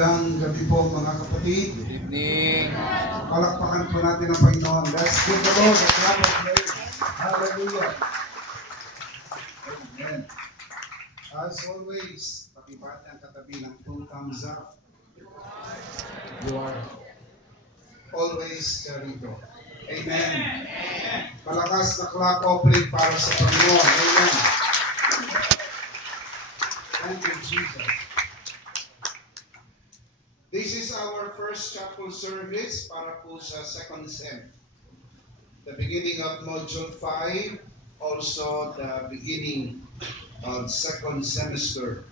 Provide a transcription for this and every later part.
Magandang gabi po mga kapatid. Good evening. Palakpakan po natin ang Panginoon. Let's give the Lord a clap of praise. Hallelujah. Amen. As always, pakibati ang katabi ng 2 thumbs up. You are always charito. Amen. Palakas na clap offering para sa Panginoon. Amen. Thank you, Jesus. This is our first chapel service para po sa second sem. The beginning of Module 5, also the beginning of second semester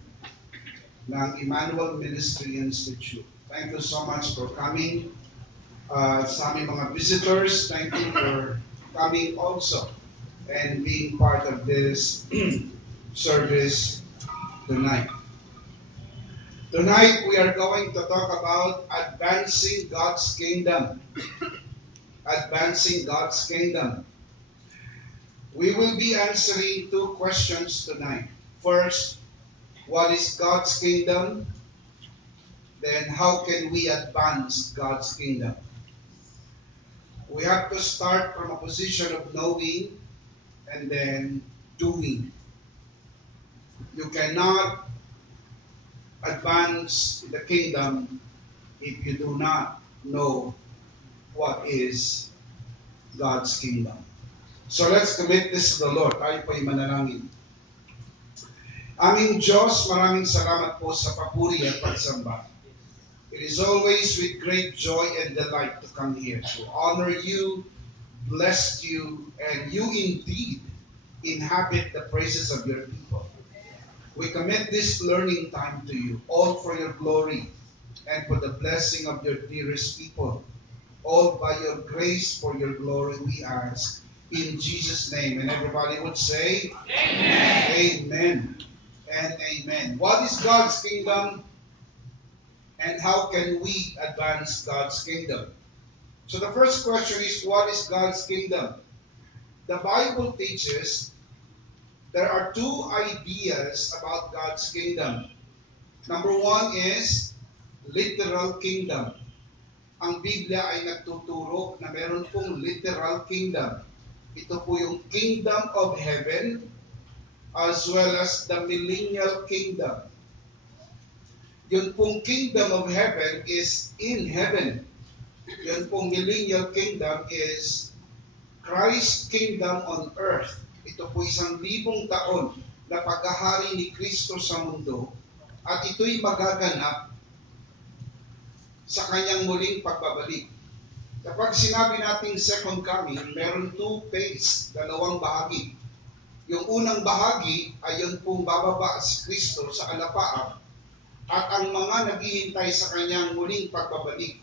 ng Emmanuel Ministry Institute. Thank you so much for coming. Sa aming mga visitors, thank you for coming also and being part of this service tonight. Tonight, we are going to talk about advancing God's kingdom. Advancing God's kingdom. We will be answering 2 questions tonight. First, what is God's kingdom? Then, how can we advance God's kingdom? We have to start from a position of knowing and then doing. You cannot advance the kingdom if you do not know what is God's kingdom. So let's commit this to the Lord. Tayo po'y manalangin. Aming Diyos, maraming salamat po sa papuri at pagsamba. It is always with great joy and delight to come here to honor you, bless you, and you indeed inhabit the praises of your people. We commit this learning time to you, all for your glory and for the blessing of your dearest people. All by your grace, for your glory, we ask. In Jesus' name. And everybody would say, Amen. Amen. And amen. What is God's kingdom? And how can we advance God's kingdom? So the first question is, what is God's kingdom? The Bible teaches there are 2 ideas about God's kingdom. Number 1 is literal kingdom. Ang Biblia ay nagtuturo na meron pong literal kingdom. Ito po yung kingdom of heaven as well as the millennial kingdom. Yun pong kingdom of heaven is in heaven. Yun pong millennial kingdom is Christ's kingdom on earth. Ito po 1,000 taon na paghahari ni Kristo sa mundo at ito'y magaganap sa kanyang muling pagbabalik. Kapag sinabi nating second coming, meron 2 phase, 2 bahagi. Yung unang bahagi ay yun pong bababa si Kristo sa alapaap at ang mga naghihintay sa kanyang muling pagbabalik,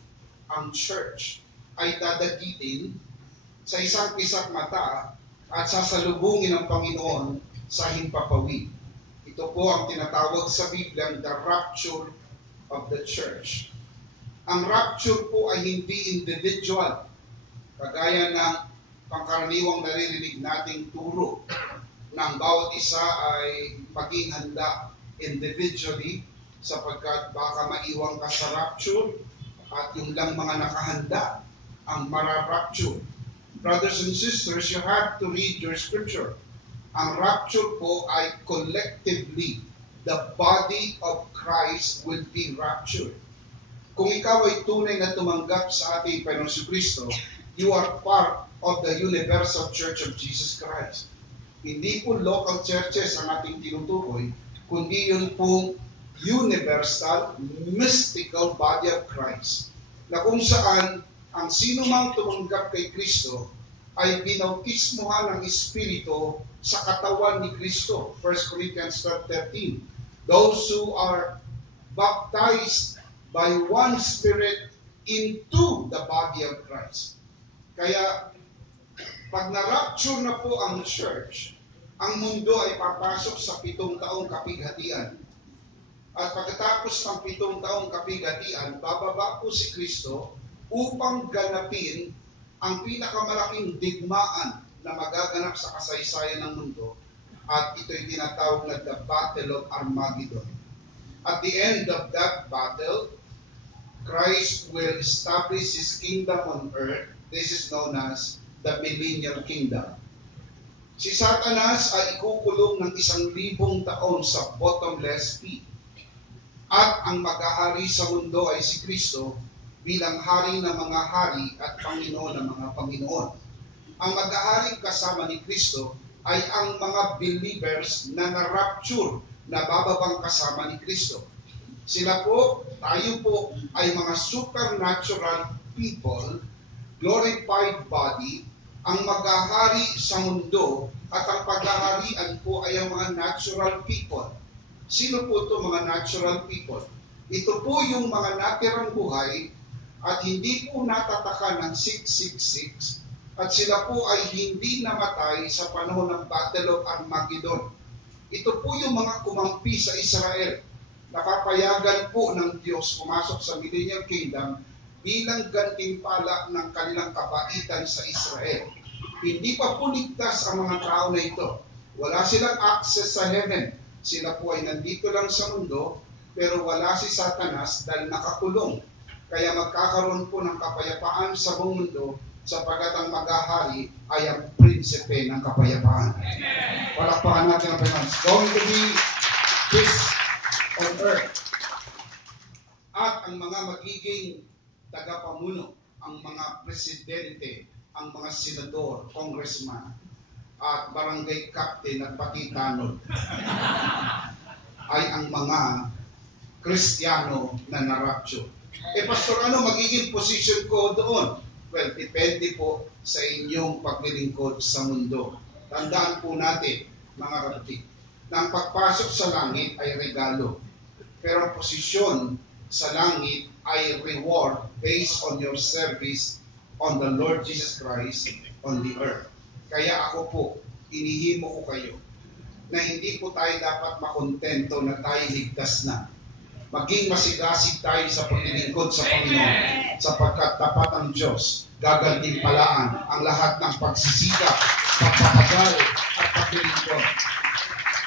ang church, ay dadagitin sa isang pisak mata at sasalubungin ng Panginoon sa himpapawid. Ito po ang tinatawag sa Biblia the rapture of the church. Ang rapture po ay hindi individual, kagaya ng pangkaraniwang naririnig nating turo ng bawat isa ay maging handa individually sapagkat baka maiwan ka sa rapture at yung lang mga nakahanda ang mara-rapture. Brothers and sisters, you have to read your scripture. Ang rapture po ay collectively, the body of Christ will be raptured. Kung ikaw ay tunay na tumanggap sa ating Panginoong Kristo, you are part of the universal church of Jesus Christ. Hindi po local churches ang ating tinutukoy, kundi yun pong universal, mystical body of Christ, na kung saan ang sino mang tumanggap kay Kristo ay binautismohan ng Espiritu sa katawan ni Kristo. 1 Corinthians 12:13. Those who are baptized by one Spirit into the body of Christ. Kaya, pag na-rapture na po ang church, ang mundo ay papasok sa 7 taong kapighatian. At pagkatapos ng 7 taong kapighatian, bababa po si Kristo upang ganapin ang pinakamalaking digmaan na magaganap sa kasaysayan ng mundo at ito'y tinatawag na the Battle of Armageddon. At the end of that battle, Christ will establish His kingdom on earth. This is known as the millennial kingdom. Si Satanas ay ikukulong ng 1,000 taon sa bottomless pit. At ang mag-ahari sa mundo ay si Kristo bilang hari ng mga hari at Panginoon ng mga Panginoon. Ang mag-ahari kasama ni Kristo ay ang mga believers na na-rapture, na bababang kasama ni Kristo. Sila po, tayo po, ay mga supernatural people, glorified body, ang mag-ahari sa mundo, at ang paghaharian po ay ang mga natural people. Sino po ito mga natural people? Ito po yung mga natirang buhay at hindi po natataka ng 666 at sila po ay hindi namatay sa panahon ng Battle of Armageddon. Ito po yung mga kumampi sa Israel. Nakapayagan po ng Diyos pumasok sa Millennial Kingdom bilang gantimpala ng kanilang kabaitan sa Israel. Hindi pa po ligtas ang mga tao na ito. Wala silang access sa heaven. Sila po ay nandito lang sa mundo, pero wala si Satanas dahil nakakulong. Kaya magkakaroon po ng kapayapaan sa buong mundo sapagkat ang mag-ahari ay ang prinsipe ng kapayapaan. Palakpakan natin ang Panginoon. It's going to be peace on earth. At ang mga magiging tagapamuno, ang mga presidente, ang mga senador, congressman, at barangay captain at pati tanod ay ang mga Kristiyano na na-rapture. Pastor, ano magiging position ko doon? Well, depende po sa inyong paglilingkod sa mundo. Tandaan po natin, mga kapatid, na ang pagpasok sa langit ay regalo. Pero ang posisyon sa langit ay reward based on your service on the Lord Jesus Christ on the earth. Kaya ako po, inihimo ko kayo na hindi po tayo dapat makontento na tayo ligtas na. Maging masigasig tayo sa paglilingkod sa Panginoon sapagkat tapat ang Diyos, gagantimpalaan ang lahat ng pagsisikap, pagpapagal at paglilingkod.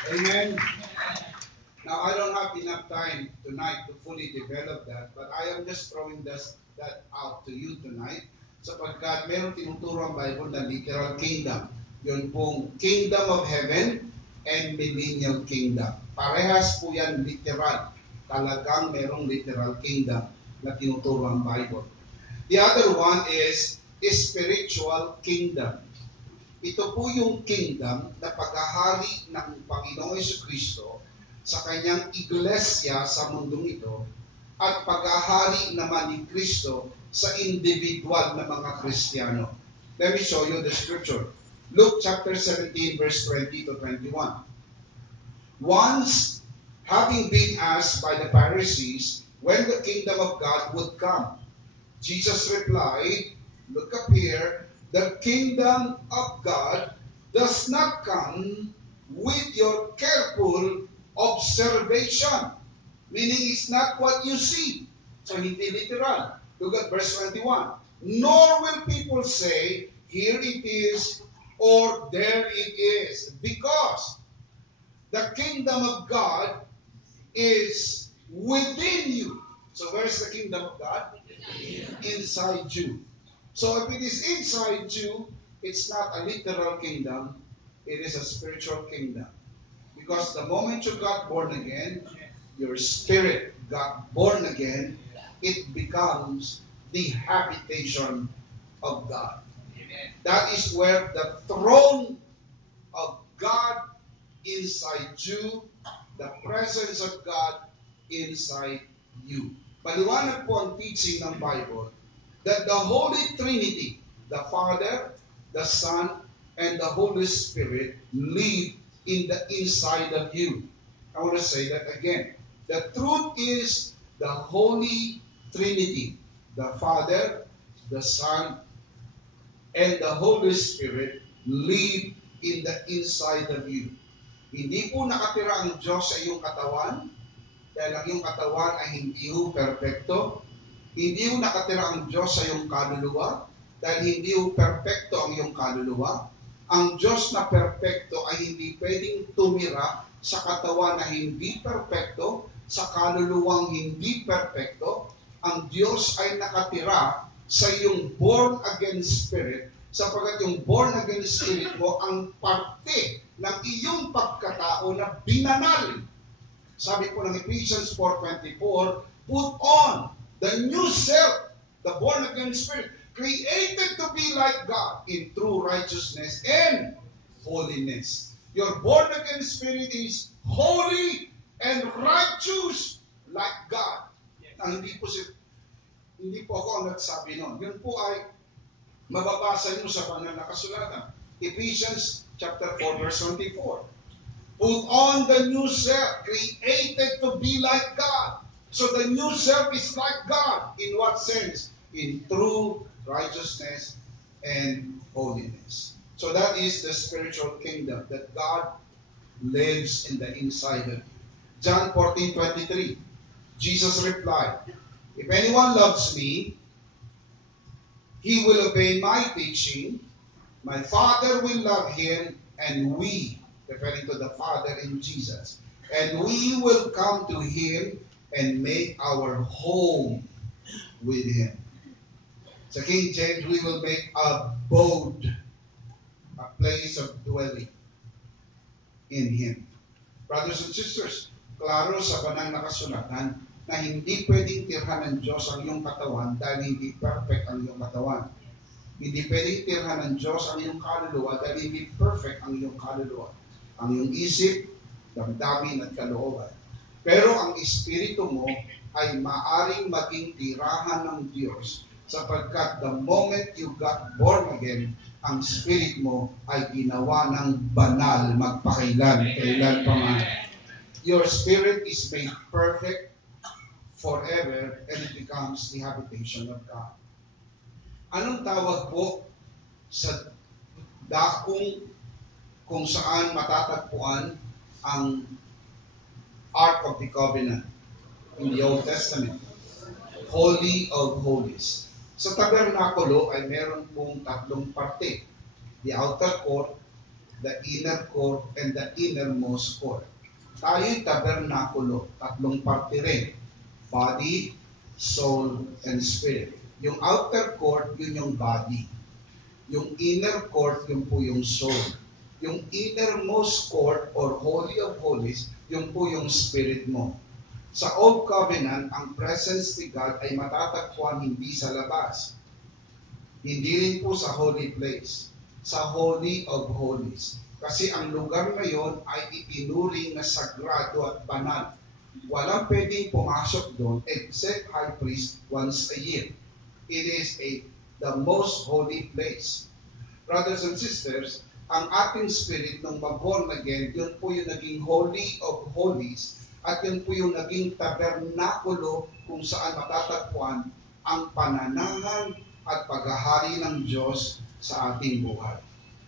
Amen? Now, I don't have enough time tonight to fully develop that, but I am just throwing that out to you tonight sapagkat meron tinuturo ang Bible na literal kingdom. Yun pong kingdom of heaven and millennial kingdom. Parehas po yan literal. Talagang merong literal kingdom na tinuturo ang Bible. The other one is spiritual kingdom. Ito po yung kingdom na paghahari ng Panginoong Jesucristo sa kanyang iglesia sa mundong ito at paghahari naman ni Kristo sa individual na mga Kristiyano. Let me show you the scripture. Luke chapter 17 verse 20 to 21. Once, having been asked by the Pharisees when the kingdom of God would come, Jesus replied, look up here, the kingdom of God does not come with your careful observation. Meaning it's not what you see. So hindi literal. Look at verse 21. Nor will people say, here it is, or there it is. Because the kingdom of God is within you. So where's the kingdom of God? Inside you. So if it is inside you, it's not a literal kingdom, it is a spiritual kingdom. Because the moment you got born again, your spirit got born again, it becomes the habitation of God. That is where the throne of God inside you, the presence of God inside you. Maliwanag po ang teaching ng Bible that the Holy Trinity, the Father, the Son, and the Holy Spirit live in the inside of you. I want to say that again. The truth is the Holy Trinity, the Father, the Son, and the Holy Spirit live in the inside of you. Hindi po nakatira ang Diyos sa iyong katawan, dahil ang iyong katawan ay hindi po perfecto. Hindi po nakatira ang Diyos sa iyong kaluluwa, dahil hindi po perfecto ang iyong kaluluwa. Ang Diyos na perfecto ay hindi pwedeng tumira sa katawan na hindi perfecto, sa kaluluwang hindi perfecto, ang Diyos ay nakatira sa iyong born-again spirit, sapagkat yung born-again spirit mo ang parte ng iyong pagkatao na binanal. Sabi po ng Ephesians 4:24, put on the new self, the born-again spirit, created to be like God in true righteousness and holiness. Your born-again spirit is holy and righteous like God. Ang hindi po ako ang nagsabi nun. Yun po ay mababasa nyo sa banal na kasulatan. Ephesians chapter 4 verse 24. Put on the new self, created to be like God. So the new self is like God. In what sense? In true righteousness and holiness. So that is the spiritual kingdom that God lives in the inside of you. John 14:23. Jesus replied, if anyone loves me, he will obey my teaching. My Father will love him, and we, referring to the Father in Jesus, and we will come to him and make our home with him. Sa King James, we will make a abode, a place of dwelling in him. Brothers and sisters, klaro sa banal na kasulatan na hindi pwedeng tirhan ng Diyos ang iyong katawan dahil hindi perfect ang iyong katawan. Hindi pwedeng tirhan ng Diyos ang iyong kaluluwa dahil hindi perfect ang iyong kaluluwa. Ang iyong isip, damdamin at kalooban. Pero ang espiritu mo ay maaring maging tirahan ng Diyos sapagkat the moment you got born again, ang spirit mo ay ginawa ng banal magpakailan, kailan pa man. Your spirit is made perfect forever and it becomes the habitation of God. Anong tawag po sa dakong kung saan matatagpuan ang Ark of the Covenant in the Old Testament? Holy of Holies. Sa tabernakulo ay meron pong tatlong parte. The outer court, the inner court, and the innermost court. Tayo'y tabernakulo, tatlong parte rin. Body, soul, and spirit. Yung outer court, yun yung body. Yung inner court, yun po yung soul. Yung innermost court or Holy of Holies, yun po yung spirit mo. Sa Old Covenant, ang presence ni God ay matatagpuan hindi sa labas. Hindi rin po sa holy place. Sa Holy of Holies. Kasi ang lugar na yon ay itinuring na sagrado at banal. Walang pwedeng pumasok doon except high priest once a year. It is the most holy place. Brothers and sisters, ang ating spirit nung mag-born again, yun po yung naging Holy of Holies at yun po yung naging tabernakulo kung saan matatagpuan ang pananahan at paghahari ng Diyos sa ating buhay.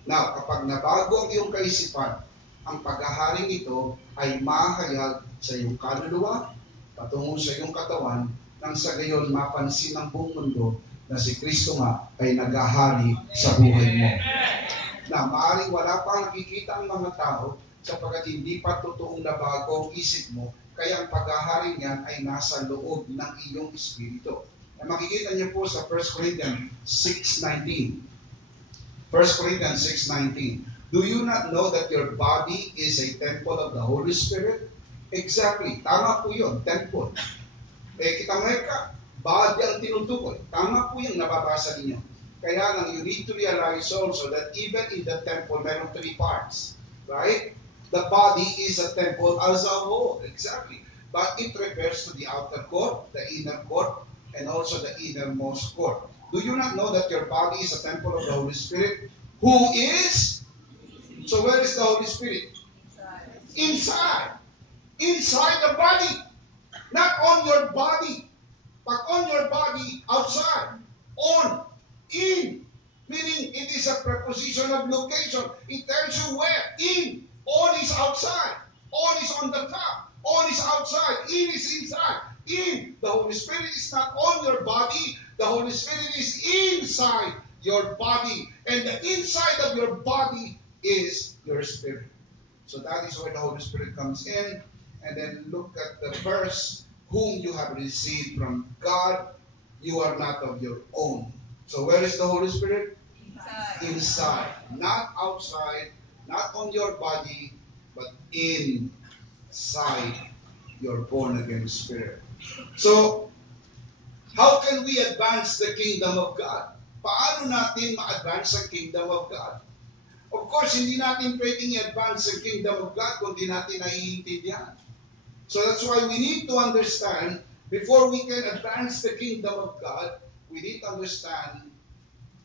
Now, kapag nabago ang iyong kaisipan, ang paghaharing ito ay mahayag sa iyong kaluluwa, patungo sa iyong katawan, nang sa gayon mapansin ng buong mundo na si Kristo nga ay naghahari sa buhay mo. Na maaaring wala pang nakikita ang mga tao sapagkat hindi pa totoong nabago ang isip mo, kaya ang paghahari niyan ay nasa loob ng iyong espiritu. Na makikita niyo po sa 1 Corinthians 6:19. 1 Corinthians 6:19. Do you not know that your body is a temple of the Holy Spirit? Exactly. Tama po yun. Temple. Kita mo ka, body ang tinutukoy. Tama po yung nababasa ninyo. Kaya lang, you need to realize also that even in the temple, meron 3 parts. Right? The body is a temple as a whole. Exactly. But it refers to the outer court, the inner court, and also the innermost court. Do you not know that your body is a temple of the Holy Spirit? Who is? So where is the Holy Spirit? Inside. Inside the body. Not on your body. But on your body, outside. On. In. Meaning it is a preposition of location. It tells you where. In. On is outside. On is on the top. On is outside. In is inside. In. The Holy Spirit is not on your body. The Holy Spirit is inside your body. And the inside of your body is your spirit. So that is where the Holy Spirit comes in. And then look at the verse whom you have received from God. You are not of your own. So where is the Holy Spirit? Inside. Not outside, not on your body, but inside your born-again spirit. So, how can we advance the kingdom of God? Paano natin ma-advance ang kingdom of God? Of course, hindi natin pwedeng i-advance ang kingdom of God kung di natin naiintindihan. So that's why we need to understand, before we can advance the kingdom of God, we need to understand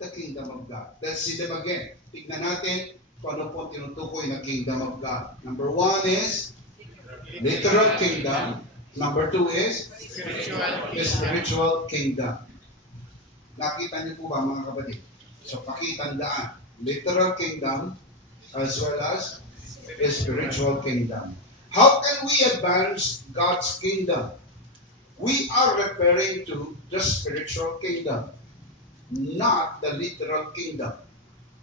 the kingdom of God. Let's see them again. Tignan natin kung ano po tinutukoy na kingdom of God. Number 1 is literal kingdom. Number 2 is spiritual kingdom. Nakita niyo po ba mga kapatid? So pakitandaan, literal kingdom as well as spiritual kingdom. How can we advance God's kingdom? We are referring to the spiritual kingdom, not the literal kingdom.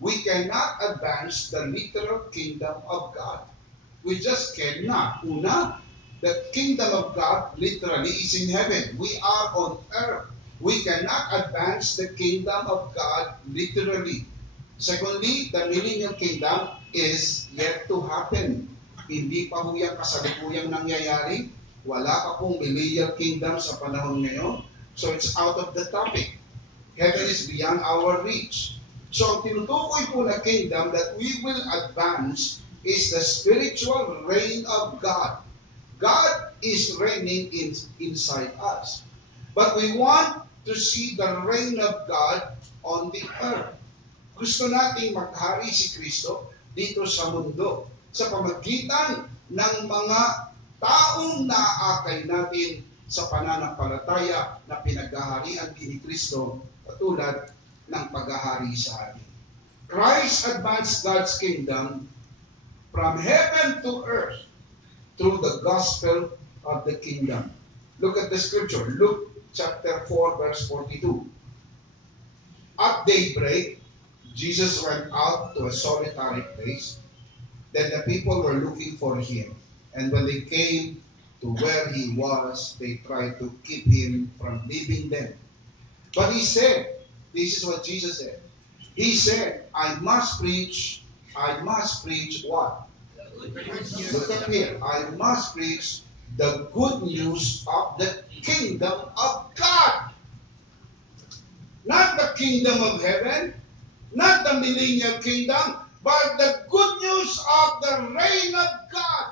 We cannot advance the literal kingdom of God. We just cannot. Una, the kingdom of God literally is in heaven. We are on earth. We cannot advance the kingdom of God literally. Secondly, the millennial kingdom is yet to happen. Hindi pa ho yan kasalukuyang nangyayari. Wala pa pong millennial kingdom sa panahon ngayon. So it's out of the topic. Heaven is beyond our reach. So ang tinutukoy po na kingdom that we will advance is the spiritual reign of God. God is reigning inside us. But we want to see the reign of God on the earth. Gusto nating maghari si Kristo dito sa mundo sa pamagitan ng mga taong naaakay natin sa pananampalataya na pinaghaharian din ni Kristo katulad ng paghahari sa atin. Christ advanced God's kingdom from heaven to earth through the gospel of the kingdom. Look at the scripture, Luke chapter 4, verse 42. At daybreak, Jesus went out to a solitary place. Then the people were looking for him. And when they came to where he was, they tried to keep him from leaving them. But he said, this is what Jesus said. He said, I must preach what? Look at here. I must preach the good news of the kingdom of God. Not the kingdom of heaven, not the millennial kingdom, but the good news of the reign of God.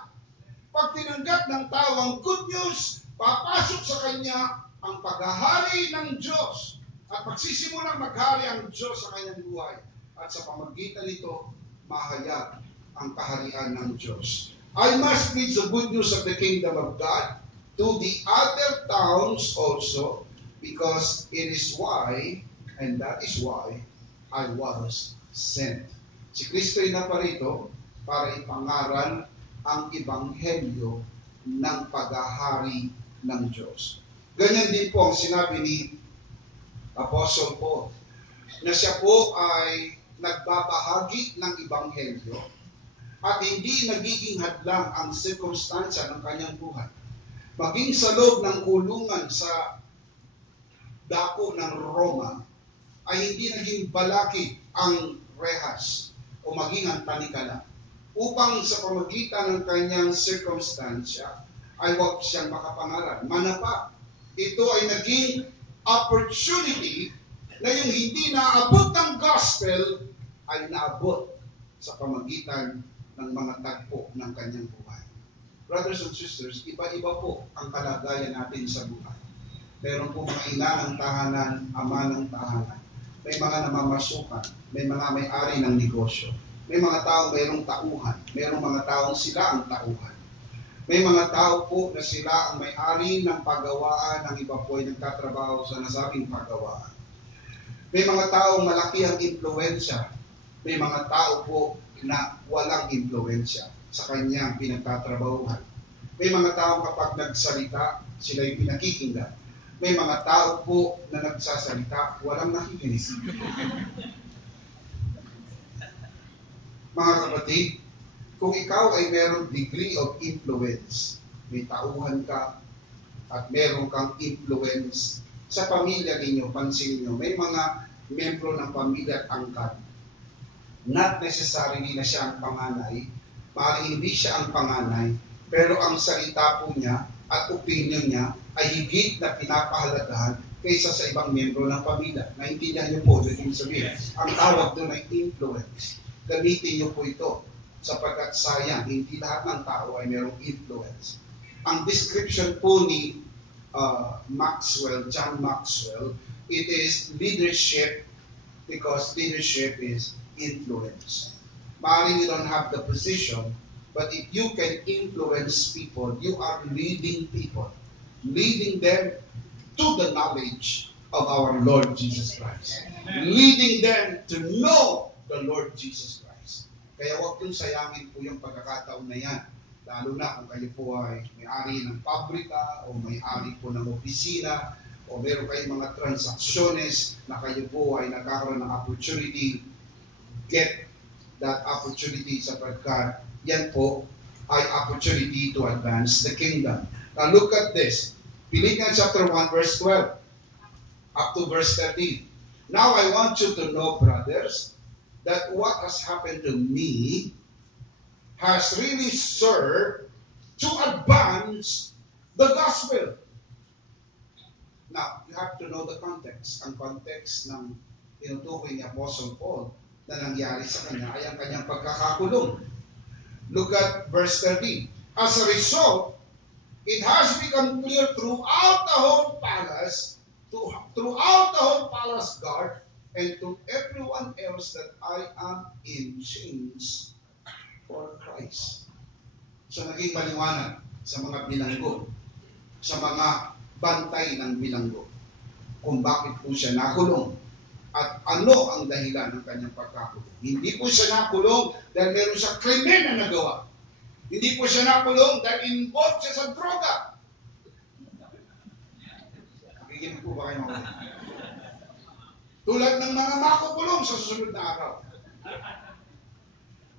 Pag tinanggap ng tao ang good news, papasok sa kanya ang paghahari ng Diyos. At pagsisimulang maghari ang Diyos sa kanyang buhay. At sa pamagitan nito, mahayag ang kaharian ng Diyos. I must preach the good news of the kingdom of God to the other towns also, because it is why, and that is why, I was sent. Si Kristo'y naparito para ipangaral ang ebanghelyo ng paghahari ng Diyos. Ganyan din po ang sinabi ni Apostle Paul, na siya po ay nagbabahagi ng ebanghelyo at hindi nagiging hadlang ang sirkumstansya ng kanyang buhay. Maging sa loob ng kulungan sa dako ng Roma, ay hindi naging balakid ang rehas o maging ang tanikala upang sa pamagitan ng kanyang sirkumstansya ay huwag siyang makapangaral. Manapa, ito ay naging opportunity na yung hindi naabot ng gospel ay naabot sa pamagitan ng mga tagpo ng kanyang buhay. Brothers and sisters, iba-iba po ang kalagayan natin sa buhay. Meron po mga ina ng tahanan, ama ng tahanan. May mga namamasukan, may mga may-ari ng negosyo. May mga taong mayroong tauhan, mayroong mga taong sila ang tauhan. May mga tao po na sila ang may-ari ng paggawaan, ng iba po ay nagtatrabaho sa nasabing paggawaan. May mga taong malaki ang impluensya. May mga tao po na walang impluensya sa kanyang pinagtatrabahuhan. May mga taong kapag nagsalita, sila yung pinakikinggan. May mga tao po na nagsasalita, walang nakikinig. Mga kapatid, kung ikaw ay mayroong degree of influence, may tauhan ka, at meron kang influence sa pamilya ninyo, pansin niyo, may mga membro ng pamilya at angkat. Not necessarily na siya ang panganay, maaaring hindi siya ang panganay, pero ang salita po niya at opinion niya ay higit na pinapahalagahan kaysa sa ibang membro ng pamilya. Naintindihan niyo po, ibig sabihin, ang tawag doon ay influence. Gamitin niyo po ito sapagkat sayang, hindi lahat ng tao ay mayroong influence. Ang description po ni John Maxwell, it is leadership because leadership is influence. Maaaring you don't have the position, but if you can influence people, you are leading people, leading them to the knowledge of our Lord Jesus Christ, leading them to know the Lord Jesus Christ. Kaya huwag yung sayangin po yung pagkakataon na yan, lalo na kung kayo po ay may-ari ng pabrika o may-ari po ng opisina o meron kayong mga transactions na kayo po ay nagkakaroon ng opportunity, get that opportunity sapagkat yan po ay opportunity to advance the kingdom. Now look at this. Philippians chapter 1 verse 12 up to verse 13. Now I want you to know, brothers, that what has happened to me has really served to advance the gospel. Now, you have to know the context. Ang context ng tinutukoy ni Apostle Paul na nangyari sa kanya ay ang kanyang pagkakakulong. Look at verse 13. As a result, it has become clear throughout the whole palace, guard, and to everyone else that I am in chains for Christ. So naging maliwanag sa mga bilanggo, sa mga bantay ng bilanggo, kung bakit po siya nakulong at ano ang dahilan ng kanyang pagkakulong. Hindi po siya nakulong dahil meron siya krimen na nagawa. Hindi po siya nakulong dahil involved siya sa droga. Nakikinig po ba kayo mga tulad ng mga makukulong sa susunod na araw.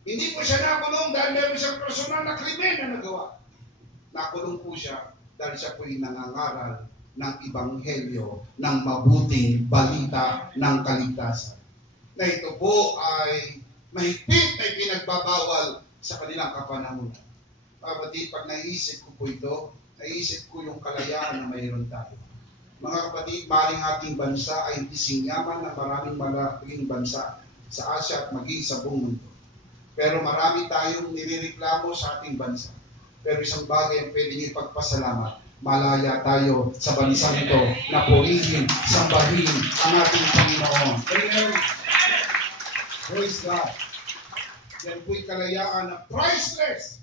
Hindi po siya nakulong dahil meron siyang personal na krimen na nagawa. Nakulong po siya dahil siya po'y nangangaral ng ibanghelyo, ng mabuting balita ng kaligtasan. Na ito po ay mahigpit na ipinagbabawal sa kanilang kapanahunan. Kapatid, pag naisip ko po ito, naisip ko yung kalayaan na mayroon tayo. Mga kapatid, maring ating bansa ay disingyaman ng maraming malaking bansa sa Asia at maging sa buong mundo. Pero marami tayong nirereklamo sa ating bansa. Pero isang bagay ang pwede niyo ipagpasalamat, malaya tayo sa bansang ito na purihin, sambahin ang ating Panginoon. Amen. Praise God. Yan po'y kalayaan na priceless.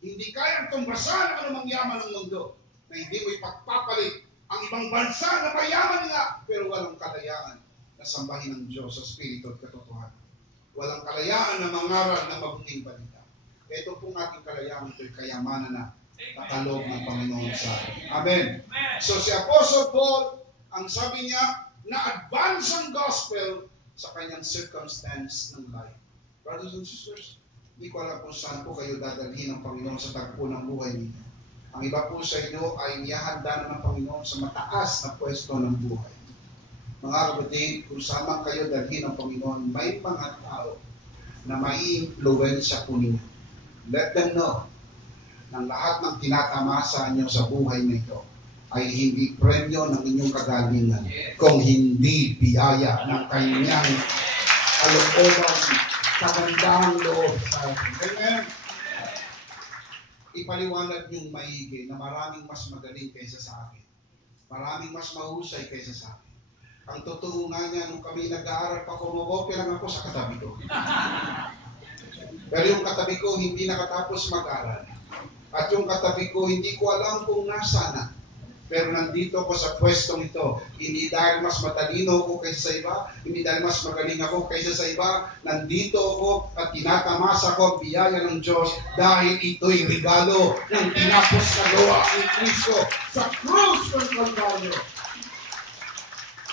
Hindi kayang tumbasan ang anumang yaman ng mundo na hindi mo ipagpapalit ang ibang bansa na mayaman nga pero walang kalayaan na sambahin ng Diyos sa Espiritu at katotohanan. Walang kalayaan na mangaral na mabuting balita. Ito pong ating kalayaan, ito'y kayamanan na nakaloob ng Panginoon sa atin. Amen. So si Apostle Paul, ang sabi niya, na-advance ang gospel sa kanyang circumstance ng life. Brothers and sisters, hindi ko alam kung saan po kayo dadalhin ng Panginoon sa tagpo ng buhay ninyo. Ang iba po sa inyo ay niyahanda na ng Panginoon sa mataas na pwesto ng buhay. Mga kapatid, kung saan kayo dalhin ng Panginoon, may mga tao na may influensya po ninyo. Let them know na lahat ng tinatamasa niyo sa buhay na ito ay hindi premyo ng inyong kagalingan, kung hindi biyaya ng kanyang kalooban, kagandahang loob sa atin. Amen. Ipaliwanag niyong maigi na maraming mas magaling kaysa sa akin. Maraming mas mahusay kaysa sa akin. Ang totoo nga niya, nung kami nag-aaral pa, kumukopi lang ako sa katabi ko. Pero yung katabi ko, hindi nakatapos mag-aral. At yung katabi ko, hindi ko alam kung nasa na. Pero nandito ako sa pwestong ito. Hindi dahil mas matalino ako kaysa sa iba, hindi dahil mas magaling ako kaysa sa iba. Nandito ako at tinatamasa ko ang biyaya ng Diyos dahil ito'y regalo ng tinapos na gawa ni Kristo sa krus ng Kalbaryo.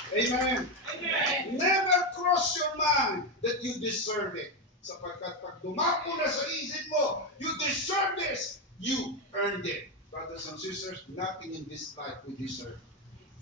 Amen. Amen. Never cross your mind that you deserve it. Sapagkat pag dumako na sa isip mo, you deserve this, you earned it. Brothers and sisters, nothing in this life we deserve.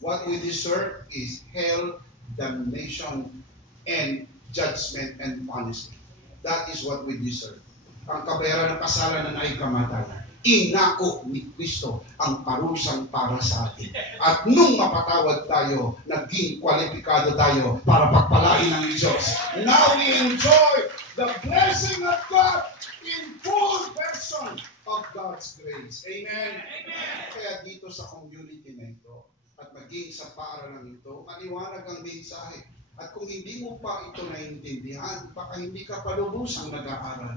What we deserve is hell, damnation, and judgment and punishment. That is what we deserve. Ang kabayaran ng kasalanan ay kamatayan. Inako ni Kristo ang parusang para sa atin. At nung mapatawad tayo, naging kwalipikado tayo para pagpalain ng Diyos. Now we enjoy the blessing of God in full person of God's grace. Amen? Amen. Kaya dito sa community na ito, at maging sa paaralan ito, maliwanag ang mensahe. At kung hindi mo pa ito naiintindihan, baka hindi ka pa lubusang nag-aaral.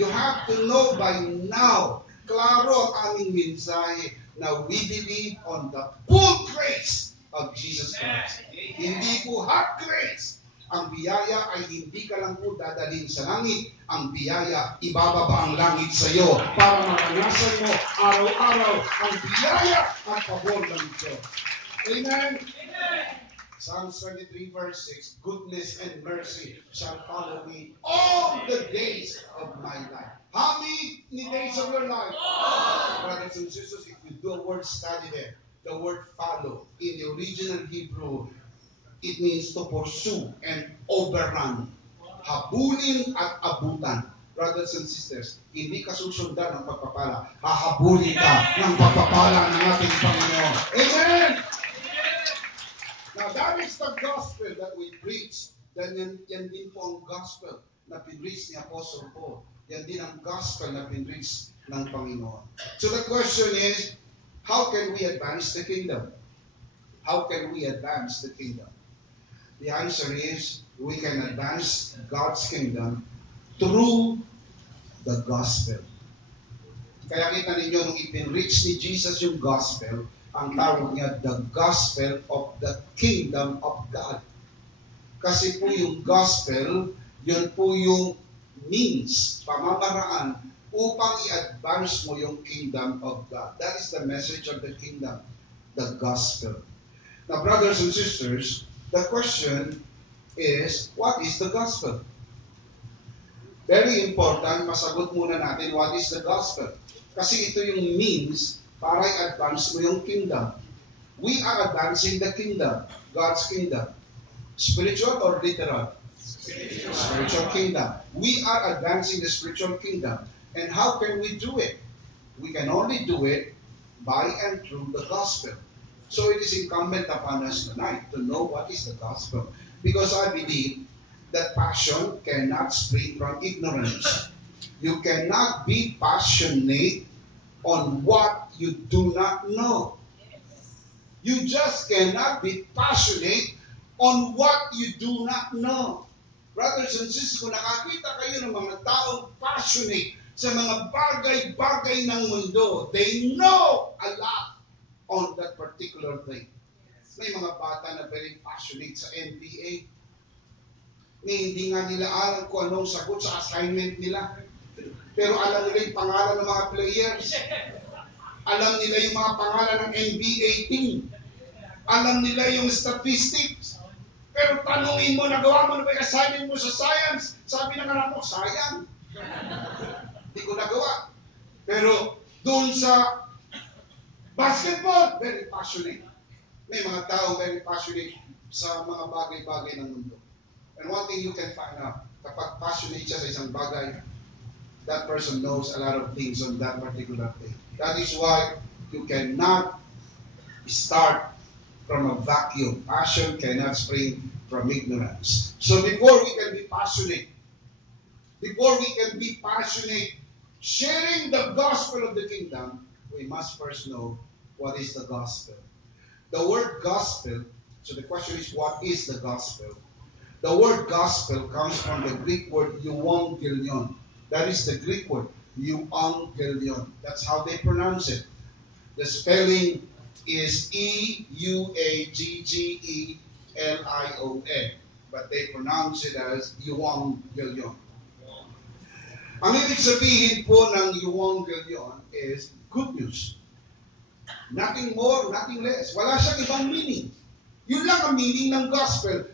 You have to know by now, klaro ang aming mensahe na we believe on the full grace of Jesus Christ. Hindi po half grace. Ang biyaya ay hindi ka lang po dadalhin sa langit. Ang biyaya, ibababa ang langit sa iyo para maranasan mo araw-araw ang biyaya at pabor ng Diyos. Amen? Amen. Psalms 23 verse 6, goodness and mercy shall follow me all the days of my life. How many days of your life? Brothers and sisters, if you do a word study there, the word follow in the original Hebrew, it means to pursue and overrun. Habulin at abutan. Brothers and sisters, hindi ka susundan ng pagpapala. Hahabulin ka ng pagpapala ng ating Panginoon. Amen! Now that is the gospel that we preach. Yan din po ang gospel na pinreach ni Apostle Paul. Yan din ang gospel na pinreach ng Panginoon. So the question is, how can we advance the kingdom? How can we advance the kingdom? The answer is, we can advance God's kingdom through the gospel. Kaya kita ninyo, nung ipinreach ni Jesus yung gospel, ang tawag niya, the gospel of the kingdom of God. Kasi po yung gospel, yun po yung means, pamamaraan, upang i-advance mo yung kingdom of God. That is the message of the kingdom, the gospel. Now, brothers and sisters, the question is, what is the gospel? Very important, masagot muna natin, what is the gospel? Kasi ito yung means para i-advance mo yung kingdom. We are advancing the kingdom, God's kingdom. Spiritual or literal? Spiritual kingdom. We are advancing the spiritual kingdom. And how can we do it? We can only do it by and through the gospel. So it is incumbent upon us tonight to know what is the gospel. Because I believe that passion cannot spring from ignorance. You cannot be passionate on what you do not know. You just cannot be passionate on what you do not know. Brothers and sisters, kung nakakita kayo ng mga taong passionate sa mga bagay-bagay ng mundo, they know a lot on that particular thing. May mga bata na very passionate sa NBA. Hindi nga nila alam kung anong sagot sa assignment nila. Pero alam nila yung pangalan ng mga players. Alam nila yung mga pangalan ng NBA team. Alam nila yung statistics. Pero tanungin mo, nagawa mo na ba yung assignment mo sa science? Sabi ng anak mo, sayang. Hindi ko nagawa. Pero doon sa basketball, very passionate. May mga tao very passionate sa mga bagay-bagay ng mundo. And one thing you can find out, kapag passionate siya sa isang bagay, that person knows a lot of things on that particular thing. That is why you cannot start from a vacuum. Passion cannot spring from ignorance. So before we can be passionate, sharing the gospel of the kingdom, we must first know what is the gospel. The word gospel, so the question is, what is the gospel? The word gospel comes from the Greek word euangelion. That is the Greek word, euangelion. That's how they pronounce it. The spelling is E-U-A-G-G-E-L-I-O-N. But they pronounce it as euangelion. Ang ibig sabihin po ng euangelion is good news. Nothing more, nothing less. Wala siyang ibang meaning. Yun lang ang meaning ng gospel.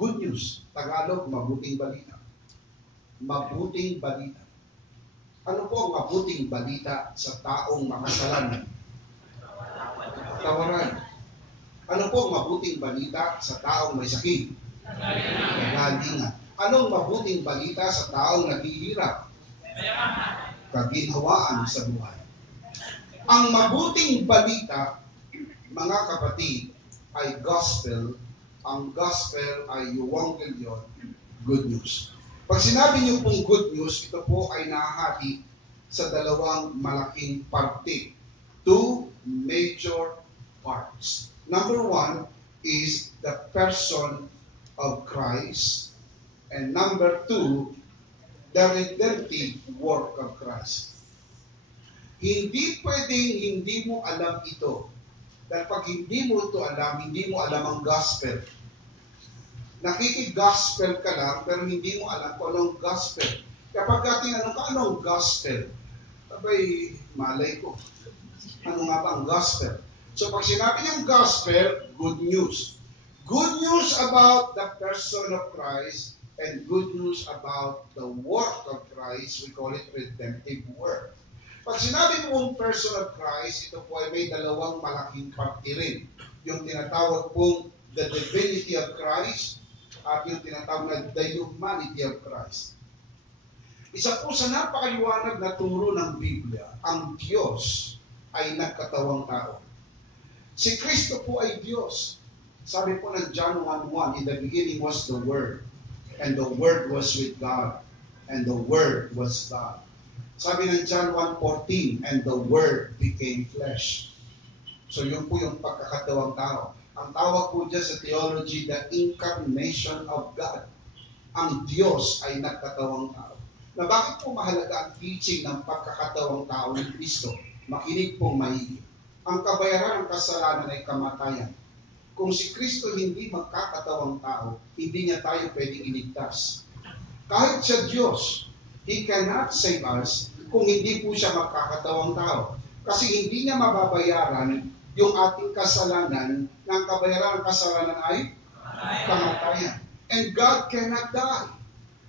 Good news. Tagalog, mabuting balita. Mabuting balita. Ano po ang mabuting balita sa taong makasalanan? Tawaran. Ano po ang mabuting balita sa taong may sakit? Kagalingan. Anong mabuting balita sa taong naghihirap? Kaginhawaan sa buhay. Ang mabuting balita, mga kapatid, ay gospel. Ang gospel ay euangelion, good news. Pag sinabi niyo pong good news, ito po ay nahahati sa dalawang malaking parte. Two major parts. Number one is the person of Christ. And number two, the redemptive work of Christ. Hindi pwedeng hindi mo alam ito. Dahil pag hindi mo ito alam, hindi mo alam ang gospel. Nakikig-gospel ka lang, pero hindi mo alam kung anong gospel. Kapag tinanong ka, anong gospel? Abay, malay ko. Ano nga ba ang gospel? So pag sinabi niyang gospel, good news. Good news about the person of Christ and good news about the work of Christ, we call it redemptive work. Pag sinabi mong person of Christ, ito po ay may dalawang malaking parte rin. Yung tinatawag pong the divinity of Christ at yung tinatawag na the humanity of Christ. Isa po sa napakaliwanag na turo ng Biblia, ang Diyos ay nagkatawang tao. Si Kristo po ay Diyos. Sabi po ng John 1:1, in the beginning was the Word, and the Word was with God, and the Word was God. Sabi ng John 1:14, and the Word became flesh. So yun po yung pagkakatawang tao. Ang tawag po dyan sa theology, the incarnation of God. Ang Diyos ay nagkatawang tao. Na bakit po mahalaga ang teaching ng pagkakatawang tao ng Kristo? Makinig pong maigi. Ang kabayaran ng kasalanan ay kamatayan. Kung si Kristo hindi magkakatawang tao, hindi niya tayo pwedeng iligtas. Kahit sa Diyos, He cannot save us kung hindi po siya magkakatawang tao. Kasi hindi niya mababayaran yung ating kasalanan, na ang kabayaran ng kasalanan ay kamatayan. And God cannot die.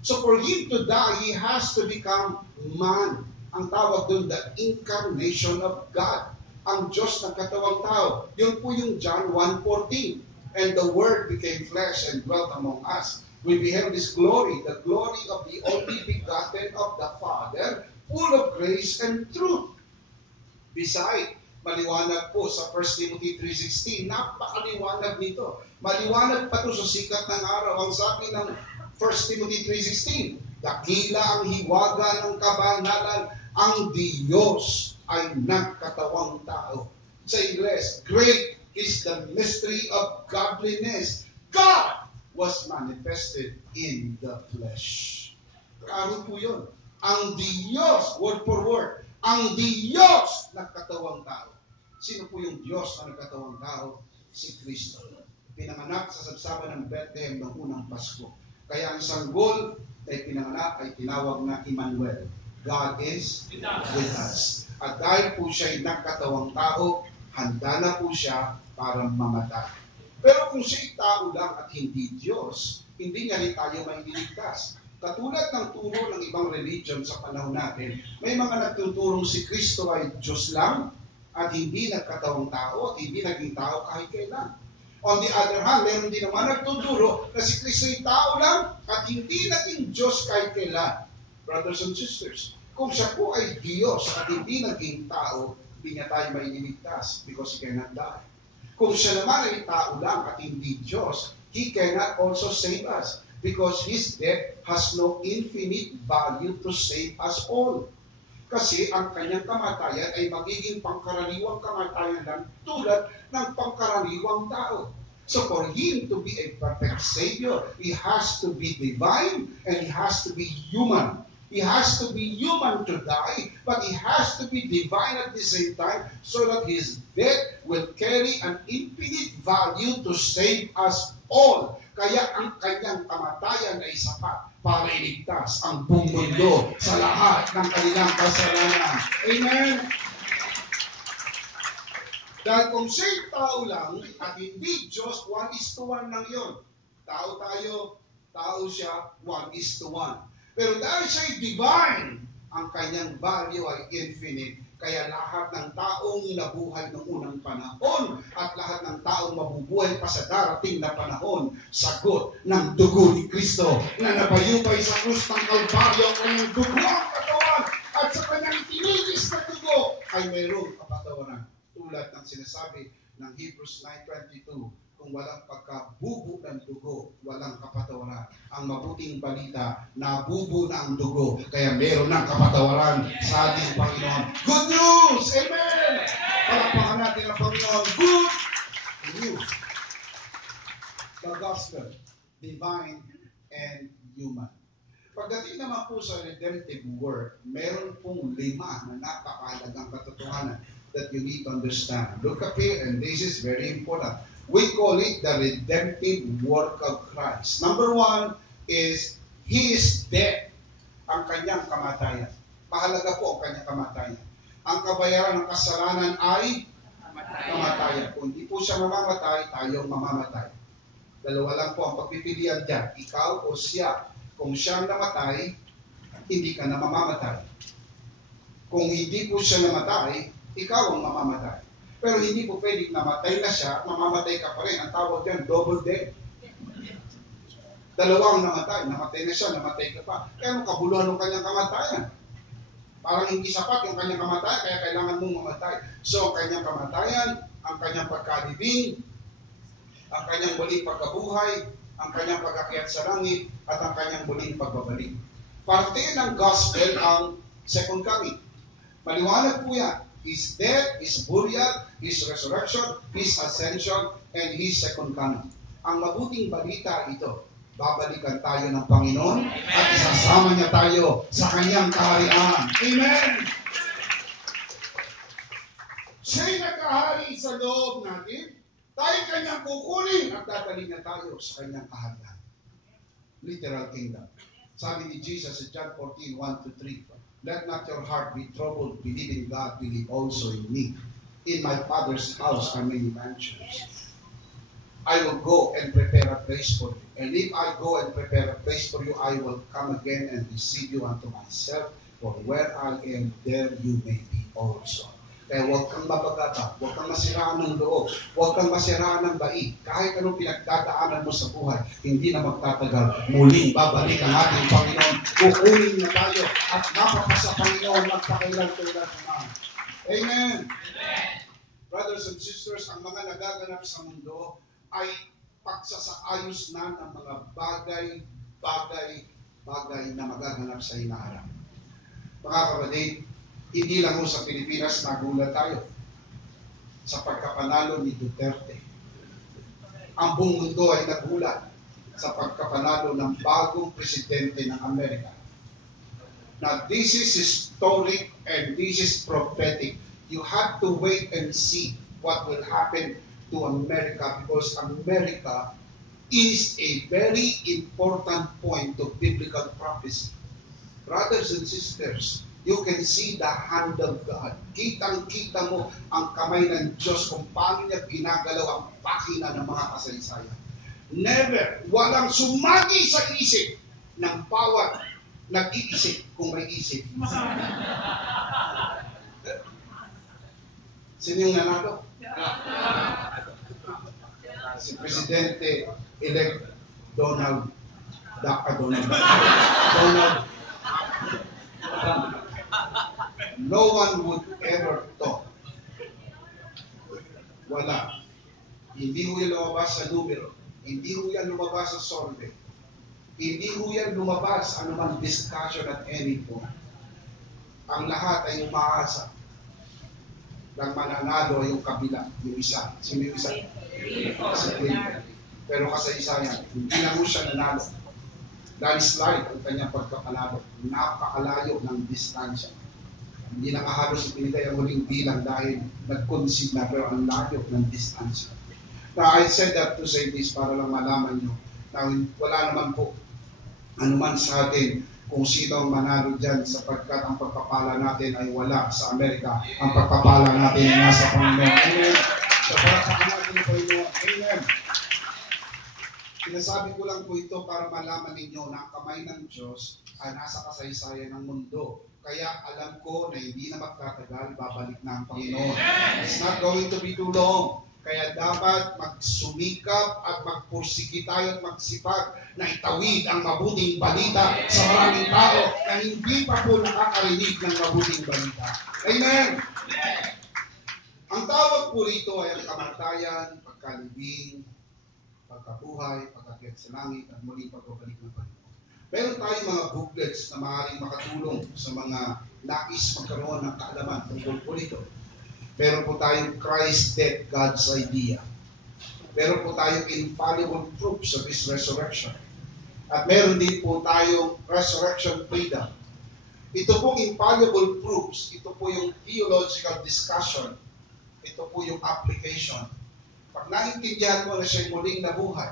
So for Him to die, He has to become man. Ang tawag doon, the incarnation of God. Ang Diyos ng katawang tao. Yun po yung John 1:14. And the Word became flesh and dwelt among us. We beheld His glory, the glory of the only begotten of the Father, full of grace and truth. Beside, maliwanag po sa 1 Timothy 3:16, napakaliwanag nito. Maliwanag pa ito sa sikat ng araw. Ang sabi ng 1 Timothy 3:16, dakila ang hiwaga ng kabanalan, ang Diyos ay nagkatawang tao. Sa Ingles, great is the mystery of godliness. God was manifested in the flesh. Klaro po yun. Ang Diyos, word for word, ang Diyos nagkatawang tao. Sino po yung Diyos na nagkatawang tao? Si Kristo. Pinanganak sa sabsaban ng Bethlehem ng unang Pasko. Kaya ang sanggol ay pinanganak ay tinawag na Emmanuel. God is with us. At dahil po siya ay nagkatawang tao, handa na po siya para mamatay. Pero kung siya'y tao lang at hindi Diyos, hindi niya rin tayo maililigtas. Katulad ng turo ng ibang religion sa panahon natin, may mga nagtuturong si Kristo ay Diyos lang at hindi nagkatawang tao at hindi naging tao kahit kailan. On the other hand, meron din naman nagtuturo na si Kristo ay tao lang at hindi naging Diyos kahit kailan. Brothers and sisters, kung siya po ay Diyos at hindi naging tao, hindi niya tayo maililigtas because He cannot die. Kung siya naman ay tao lang at hindi Diyos, He cannot also save us because His death has no infinite value to save us all. Kasi ang kanyang kamatayan ay magiging pangkaraniwang kamatayan lang tulad ng pangkaraniwang tao. So for Him to be a perfect Savior, He has to be divine and He has to be human. He has to be human to die, but He has to be divine at the same time so that His death will carry an infinite value to save us all. Kaya ang kanyang kamatayan ay sapat para iligtas ang buong mundo sa lahat ng kanilang kasalanan. Amen? Dahil kung siya'y tao lang at hindi Diyos, 1:1 lang yun. Tao tayo, tao siya, 1:1. Pero dahil siya'y divine ang kanyang value ay infinite. Kaya lahat ng taong nabuhay noong unang panahon at lahat ng taong mabubuhay pa sa darating na panahon, sagot ng dugo ni Kristo na nabayubay sa krus ng Kalbaryo, ang kanyang dugo ang katawan at sa kanyang tinigis na dugo ay mayroong kapatawaran. Tulad ng sinasabi ng Hebrews 9:22, kung walang pagkabubo ng dugo, walang kapatawaran. Ang mabuting balita, nabubo na ang dugo, kaya meron ng kapatawaran sa ating Panginoon. Good news! Amen! Palakpakan natin ang Panginoon. Good news. The gospel, divine and human. Pagdating naman po sa redemptive work, meron pong 5 na napakahalagang katotohanan that you need to understand. Look up here, and this is very important. We call it the redemptive work of Christ. Number 1 is, He is dead. Ang kanyang kamatayan. Mahalaga po ang kanyang kamatayan. Ang kabayaran ng kasalanan ay kamatayan. Kung hindi po siya mamamatay, tayong mamamatay. Dalawa lang po ang pagpipilian dyan. Ikaw o siya. Kung siya namatay, hindi ka na mamamatay. Kung hindi po siya namatay, ikaw ang mamamatay. Pero hindi po pwedeng namatay na siya, mamamatay ka pa rin. Ang tawag yan, double death. Dalawang namatay na siya, namatay ka pa. Kaya ang kabuluhan ng kanyang kamatayan. Parang hindi sapat yung kanyang kamatayan, kaya kailangan mong mamatay. So, ang kanyang kamatayan, ang kanyang pagkalibing, ang kanyang muling pagkabuhay, ang kanyang pag-akyat sa langit, at ang kanyang muling pagbabalik. Parte ng gospel ang second coming. Maliwanag po yan. His death, His burial, His resurrection, His ascension, and His second coming. Ang mabuting balita ito, babalikan tayo ng Panginoon at isasama niya tayo sa kanyang kaharian. Amen! Siya'y nagkahari sa loob natin, tayo kanyang kukunin at dadalhin niya tayo sa kanyang kaharian. Literal kingdom. Sabi ni Jesus sa John 14:1-3, let not your heart be troubled. Believe in God, believe also in me. In my Father's house are many mansions. I will go and prepare a place for you. And if I go and prepare a place for you, I will come again and receive you unto myself. For where I am, there you may be also. Kaya huwag kang mabagata, huwag kang masiraan ng loob, huwag kang masiraan ng bai. Kahit anong pinagdadaanan mo sa buhay, hindi na magtatagal. Muling babalik ang ating Panginoon. Kukunin na tayo at napapasa Panginoon magpakailan tulad naman. Amen. Brothers and sisters, ang mga nagaganap sa mundo ay pagsasaayos na ng mga bagay na magaganap sa hinaharap. Mga kapatid, hindi lang sa Pilipinas nagulat tayo sa pagkapanalo ni Duterte. Ang buong mundo ay nagulat sa pagkapanalo ng bagong presidente ng Amerika. Now, this is historic and this is prophetic. You have to wait and see what will happen to America because America is a very important point of biblical prophecy. Brothers and sisters, you can see the hand of God. Kitang-kita mo ang kamay ng Diyos kung paano niya ginagalaw ang pakina ng mga kasaysayan. Never, walang sumagi sa isip ng bawat nag-iisip kung may isip. Sino yung nanalo? Si Presidente-elect Donald Trump. No one would ever talk. Wala. Hindi ho yan lumabas sa numero. Hindi ho yan lumabas sa survey. Hindi ho yan lumabas sa anumang discussion at any point. Ang lahat ay umaasa ng mananalo yung kabila, yung isa. Sino yung isa? Si Clinton. Pero kasaysayan, hindi lang ho siya nanalo. Landslide ang kanyang pagkapanalo. Napakalayo ng distansya. Hindi na halos pinigay ang huling bilang dahil nag-concede na, pero ang layo ng distansya. Now, I said that to say this para lang malaman nyo na wala naman po anuman sa atin kung sino ang manalo dyan sapagkat ang pagpapala natin ay wala sa Amerika. Ang pagpapala natin ay nasa Panginoon. Amen. So, palakpakan natin po ito. Amen. Sinasabi ko lang po ito para malaman ninyo na ang kamay ng Diyos ay nasa kasaysayan ng mundo. Kaya alam ko na hindi na magtatagal, babalik na ang Panginoon. It's not going to be too long. Kaya dapat magsumikap at magpursigi tayo at magsipag na itawid ang mabuting balita sa maraming tao na hindi pa po nakakarinig ng mabuting balita. Amen! Ang tawag po rito ay ang kamatayan, pagkalibing, pagkabuhay, pagkakyat sa langit, at muling pagbabalik ng Panginoon. Meron tayong mga booklets na maaaring makatulong sa mga nais magkaroon ng kaalaman tungkol po rito. Meron po tayong Christ Death, God's Idea. Meron po tayong Infallible Proofs of His Resurrection. At meron din po tayong Resurrection Freedom. Ito pong Infallible Proofs, ito po yung theological discussion. Ito po yung application. Pag naintindihan mo na siya'y muling nabuhay,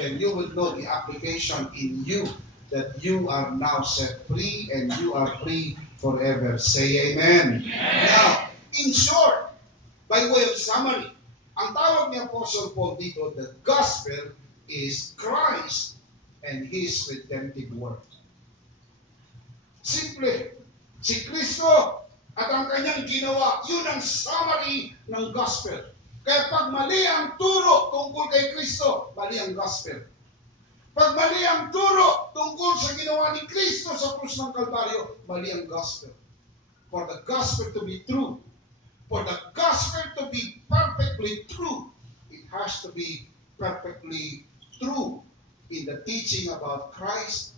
then you will know the application in you that you are now set free and you are free forever. Say amen. Now, in short, by way of summary, ang tawag ni Apostle Paul dito, the gospel is Christ and His redemptive work. Simple. Si Kristo at ang kanyang ginawa, yun ang summary ng gospel. Kaya pag mali ang turo tungkol kay Kristo, mali ang gospel. Pag mali ang turo tungkol sa ginawa ni Kristo sa krus ng Kalbaryo, mali ang gospel. For the gospel to be true, for the gospel to be perfectly true, it has to be perfectly true in the teaching about Christ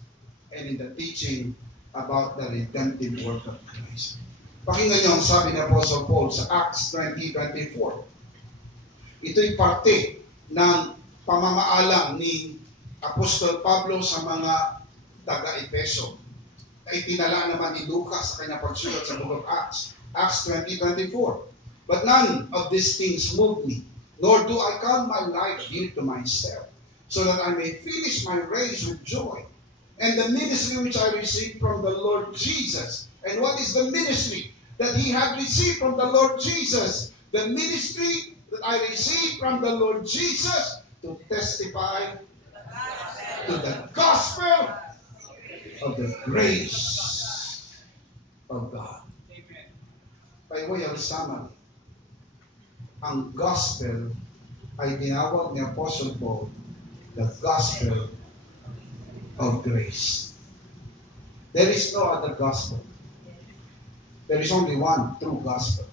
and in the teaching about the redemptive work of Christ. Pakinggan niyo ang sabi ni Apostle Paul sa Acts 20:24. Ito'y parte ng pamamaalam ni Apostol Pablo sa mga taga-Efeso. Ay tinala naman ni Lucas sa kanyang pagsulat sa Book of Acts. Acts 20:24. But none of these things move me, nor do I count my life dear to myself, so that I may finish my race with joy, and the ministry which I received from the Lord Jesus. And what is the ministry that he had received from the Lord Jesus? The ministry that I received from the Lord Jesus to testify to the gospel of the grace of God. By way of summary, ang gospel ay tinawag ni Apostle Paul the gospel of grace. There is no other gospel. There is only one true gospel.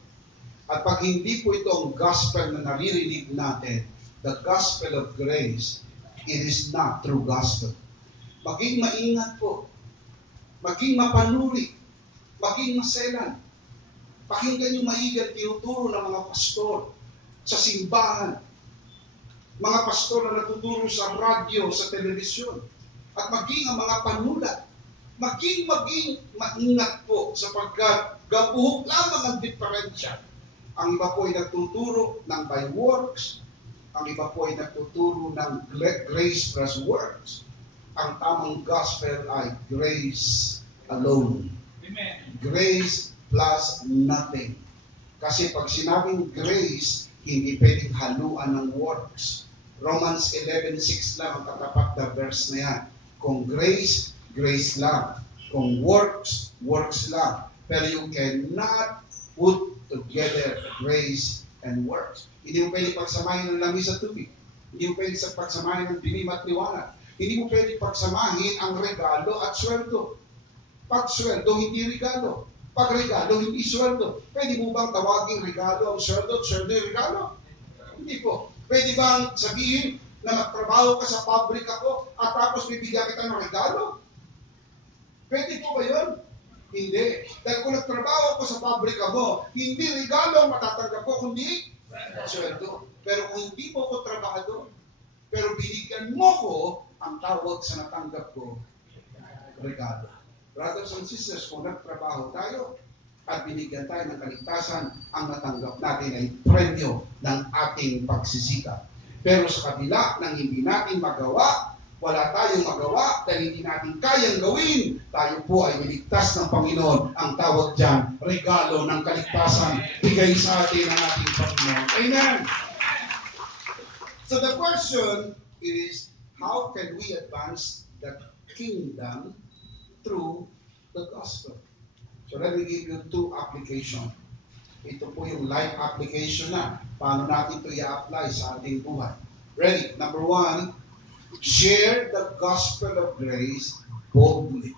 At pag hindi po ito ang gospel na naririnig natin, the gospel of grace, it is not true gospel. Maging maingat po. Maging mapanuri. Maging maselan. Pakinggan yung maigang tinuturo ng mga pastor sa simbahan. Mga pastor na natuturo sa radyo, sa telebisyon. At maging ang mga panulat. Maging maingat po sapagkat gabuhok lamang ang diferensya. Ang iba po ay nagtuturo ng by works. Ang iba po ay nagtuturo ng grace plus works. Ang tamang gospel ay grace alone. Amen. Grace plus nothing. Kasi pag sinabing grace, hindi pwedeng haluan ng works. Romans 11:6 lang ang katapat na verse na yan. Kung grace, grace lang. Kung works, works lang. Pero you cannot put together grace and works. Hindi mo pwede pagsamahin ng langis at tubig. Hindi mo pwede pagsamahin ng dilim at liwanag. Hindi mo pwede pagsamahin ang regalo at sweldo. Pag sweldo, hindi regalo. Pag regalo, hindi sweldo. Pwede mo bang tawagin regalo ang sweldo at sweldo yung regalo? Hindi po. Pwede bang sabihin na magtrabaho ka sa pabrika ko at tapos bibigyan kita ng regalo? Pwede po ba yun? Hindi. Dahil kung nagtrabaho ako sa pabrika mo, hindi regalo ang matatanggap ko, kundi sweldo. Pero kung hindi mo ko trabahador, pero binigyan mo ko, ang tawag sa natanggap ko, regalo. Brothers and sisters, kung nagtrabaho tayo at binigyan tayo ng kaligtasan, ang natanggap natin ay premyo ng ating pagsisikap. Pero sa kabila ng hindi natin magawa, wala tayong magawa dahil hindi natin kayang gawin, tayo po ay niligtas ng Panginoon. Ang tawag dyan, regalo ng kaligtasan, bigay sa atin ng ating Panginoon. Amen! So the question is, how can we advance the kingdom through the gospel? So let me give you two application. Ito po yung life application na. Paano natin ito i-apply sa ating buhay. Ready? Number one, share the gospel of grace boldly.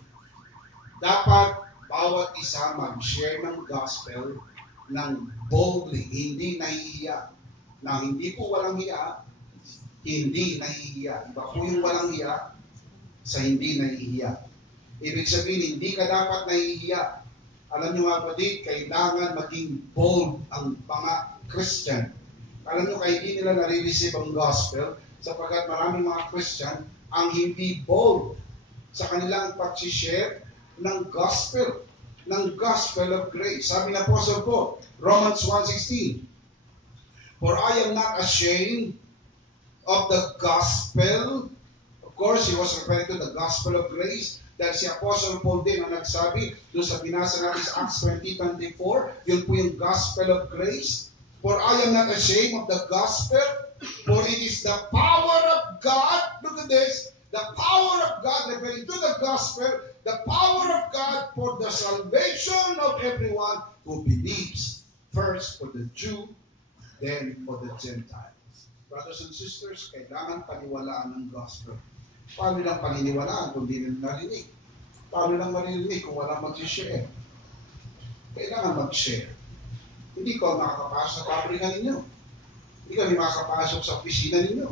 Dapat bawat isa mag-share ng gospel ng boldly, hindi nahihiya. Na hindi po walang hiya, hindi nahihiya. Iba po yung walang hiya sa hindi nahihiya. Ibig sabihin, hindi ka dapat nahihiya. Alam nyo mga kapatid, kailangan maging bold ang mga Christian. Alam nyo, kaya hindi nila nare-receive ang gospel sapagkat maraming mga Christian ang hindi bold sa kanilang pag-share ng gospel of grace. Sabi ng Apostle Paul, Romans 1:16, for I am not ashamed of the gospel. Of course, he was referring to the gospel of grace. Dahil si Apostle Paul din ang nagsabi doon sa binasa natin sa Acts 20:24, yun po yung gospel of grace. For I am not ashamed of the gospel, for it is the power of God. Look at this. The power of God, referring to the gospel, the power of God for the salvation of everyone who believes. First for the Jew, then for the Gentiles. Brothers and sisters, kailangan paniwalaan ng gospel. Paano lang paniniwalaan kung di nila narinig? Paano lang maririnig kung walang mag-share? Kailangan mag-share. Hindi ka makakapasok sa pabrika ninyo. Hindi kami makakapasok sa opisina ninyo.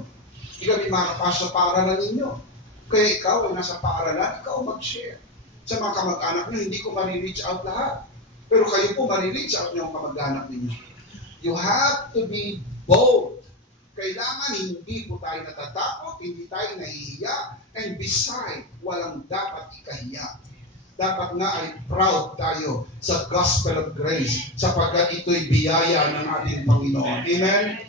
Hindi kami makakapasok sa paaralan ninyo. Kaya ikaw ay nasa paaralan, ikaw mag-share. Sa mga kamag-anak nyo, hindi ko ma-reach out lahat. Pero kayo po ma-reach out nyo ang kamag-anak ninyo. You have to be bold. Kailangan hindi po tayo natatakot, hindi tayo nahihiya, and beside, walang dapat ikahiya. Dapat nga ay proud tayo sa gospel of grace sapagkat ito'y biyaya ng ating Panginoon. Amen?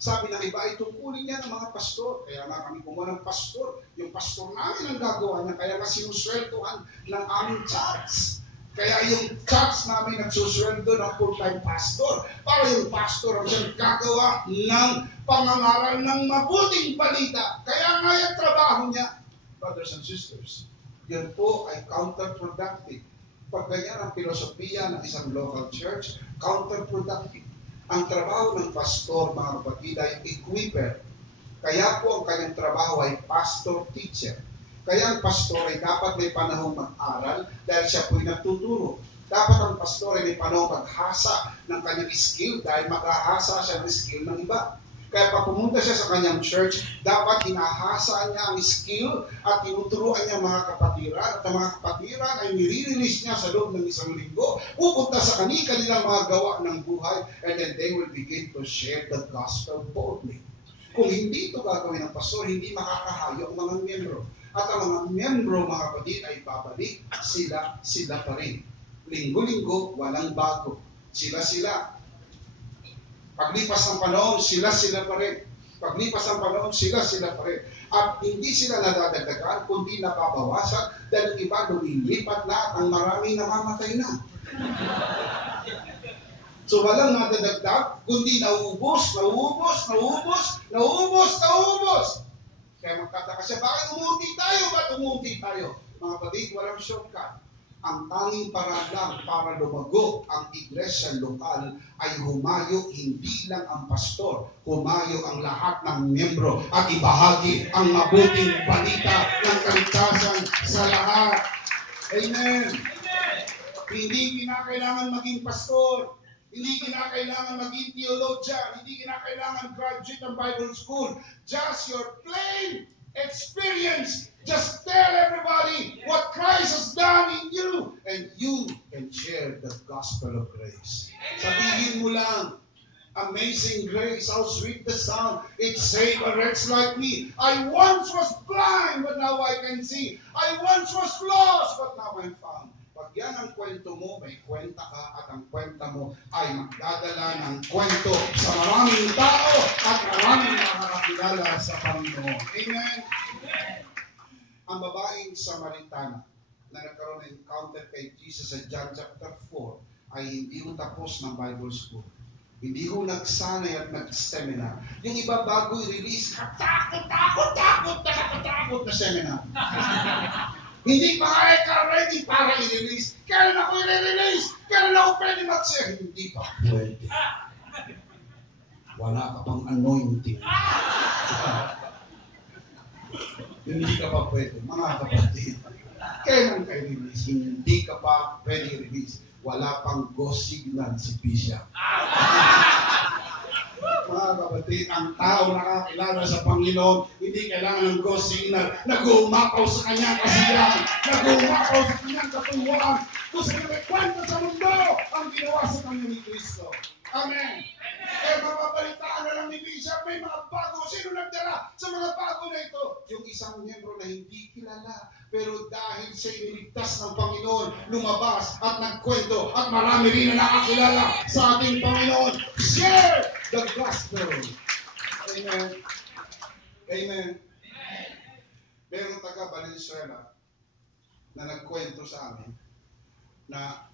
Sabi ng iba, ay tungkulin niya ng mga pastor. Kaya nga kami kumuha ng pastor. Yung pastor namin ang gagawa niya, kaya nga sinusweldohan ng aming church. Kaya yung church namin nagsusweldo ng full-time pastor para yung pastor ang siyang gagawa ng pangangaral ng mabuting balita. Kaya nga yung trabaho niya, brothers and sisters, yun po ay counterproductive. Pag ganyan ang filosofiya ng isang local church, counterproductive. Ang trabaho ng pastor, mga kapatid, ay equiper. Kaya po ang kanyang trabaho ay pastor-teacher. Kaya ang pastor ay dapat may panahong mag-aral dahil siya po'y nagtuturo. Dapat ang pastor ay may panahong maghasa ng kanyang skill dahil maghahasa siya ng skill ng iba. Kaya pag pumunta siya sa kanyang church, dapat hinahasa niya ang skill at tinuturuan niya mga kapatiran. At ang mga kapatiran ay nire-release niya sa loob ng isang linggo, pupunta sa kanilang mga gawa ng buhay, and then they will begin to share the gospel boldly. Kung hindi ito gagawin ng pastor, hindi makakahayo ang mga miyembro. At ang mga miyembro, mga kapatid, ay babalik sila pa rin. Linggo-linggo, walang bago. Sila. Paglipas ng panahon, sila pa rin. Paglipas ng panahon, sila pa rin. At hindi sila nadadagdagan, kundi nababawasan dahil iba lumilipat na at ang marami namamatay na. So walang nadadagdag, kundi nauubos. Kaya magtataka siya, bakit umunti tayo? Mga kapatid, walang shortcut. Ang tanging paraan lang para lumago ang iglesia lokal ay humayo hindi lang ang pastor, humayo ang lahat ng miyembro at ibahagi ang mabuting balita ng kaligtasan sa lahat. Amen. Hindi kinakailangan maging pastor. Hindi kinakailangan maging theologian. Hindi kinakailangan graduate ng Bible school. Just your plain experience. Just tell everybody what Christ has done in you. And you can share the gospel of grace. Sabihin mo lang, amazing grace, how sweet the sound. It saved a wretch like me. I once was blind, but now I can see. I once was lost, but now I'm found. Pag yan ang kwento mo, may kwenta ka at ang kwenta mo ay magdadala ng kwento sa maraming tao at maraming makakakilala sa Panginoon. Amen? Ang babaeng Samaritana na nagkaroon ng encounter kay Jesus sa John chapter 4 ay hindi ho tapos ng Bible school. Hindi ho nagsanay at nag-seminar. Yung iba bago i-release, takot na seminar. Hindi pa nga ka ready para i-release. Kailan ako i-release? Kailan ako pwede mag-share? Hindi pa pwede. Wala ka pang anointing. Hindi ka pa pwede. Mga kapatid, kailan ka i-release? Hindi ka pa pwede i-release. Wala pang go signal si Bishop. Mga kapatid, ang tao nakakilala sa Panginoon, hindi kailangan ng go signal. Nag-uumapaw sa kanyang kasiyahan. Nag-uumapaw sa kanyang katuwaan. Kung sa kwento sa mundo, ang ginawa sa kanya ni Kristo. Amen. Kaya mapapalitaan na lang ni Bishop, may mga bago. Sino nagdala sa mga bago na ito? Yung isang miyembro na hindi kilala. Pero dahil siya iniligtas ng Panginoon, lumabas at nagkwento at marami rin na nakakilala sa ating Panginoon. Share the gospel. Amen. Amen. Merong taga Valenzuela na nagkwento sa amin na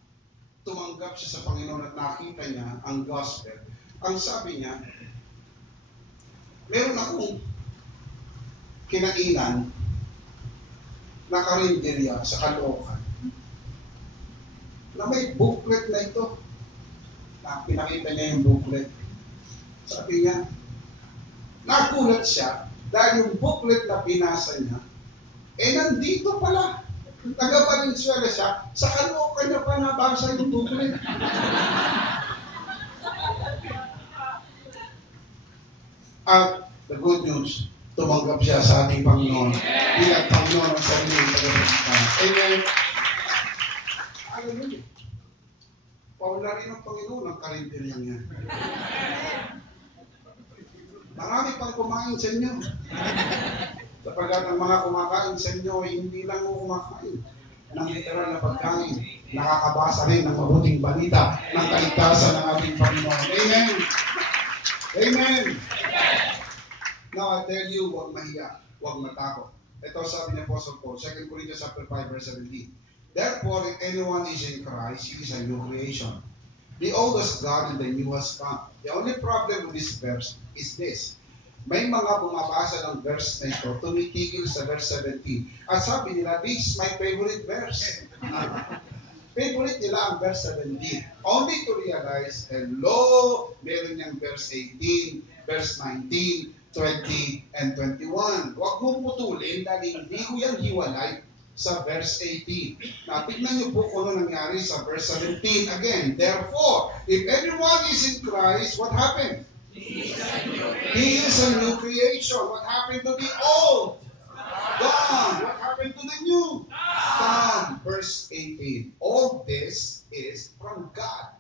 tumanggap siya sa Panginoon at nakita niya ang gospel. Ang sabi niya, meron akong kinainan na karinderya sa Caloocan na may booklet na ito. Na pinakita niya yung booklet. Sabi niya, nagulat siya dahil yung booklet na binasa niya, nandito pala. Taga-Valenzuela siya, sa Caloocan niya pa nabasa yung booklet. At the good news, tumanggap siya sa ating Panginoon. Bilang Panginoon ang sarili ng tagapagsikan. Amen. Hallelujah. Paula rin ang Panginoon ang karinderyang yan. Marami pang kumain sa inyo. Sapagkat ang mga kumakain sa inyo, hindi lang mo kumakain ng literal na pagkain. Nakakabasa rin ng mabuting balita ng kaligtasan ng ating Panginoon. Amen. Amen. Now, I tell you, huwag mahiya, huwag matakot. Ito sabi ni Apostle Paul, 2 Corinthians 5, verse 17. Therefore, if anyone is in Christ, he is a new creation. The old has gone and the new has come. The only problem with this verse is this. May mga bumabasa ng verse na ito, tumitigil sa verse 17. At sabi nila, this is my favorite verse. Favorite nila ang verse 17. Only to realize, hello, meron niyang verse 18, verse 19, 20, and 21. Huwag mong putulin dahil hindi ko yan hiwalay sa verse 18. Now, tignan niyo po kung ano nangyari sa verse 17. Again, therefore, if everyone is in Christ, what happened? He is a new creation. What happened to the old? Gone. What happened to the new? Gone. Verse 18. All this is from God.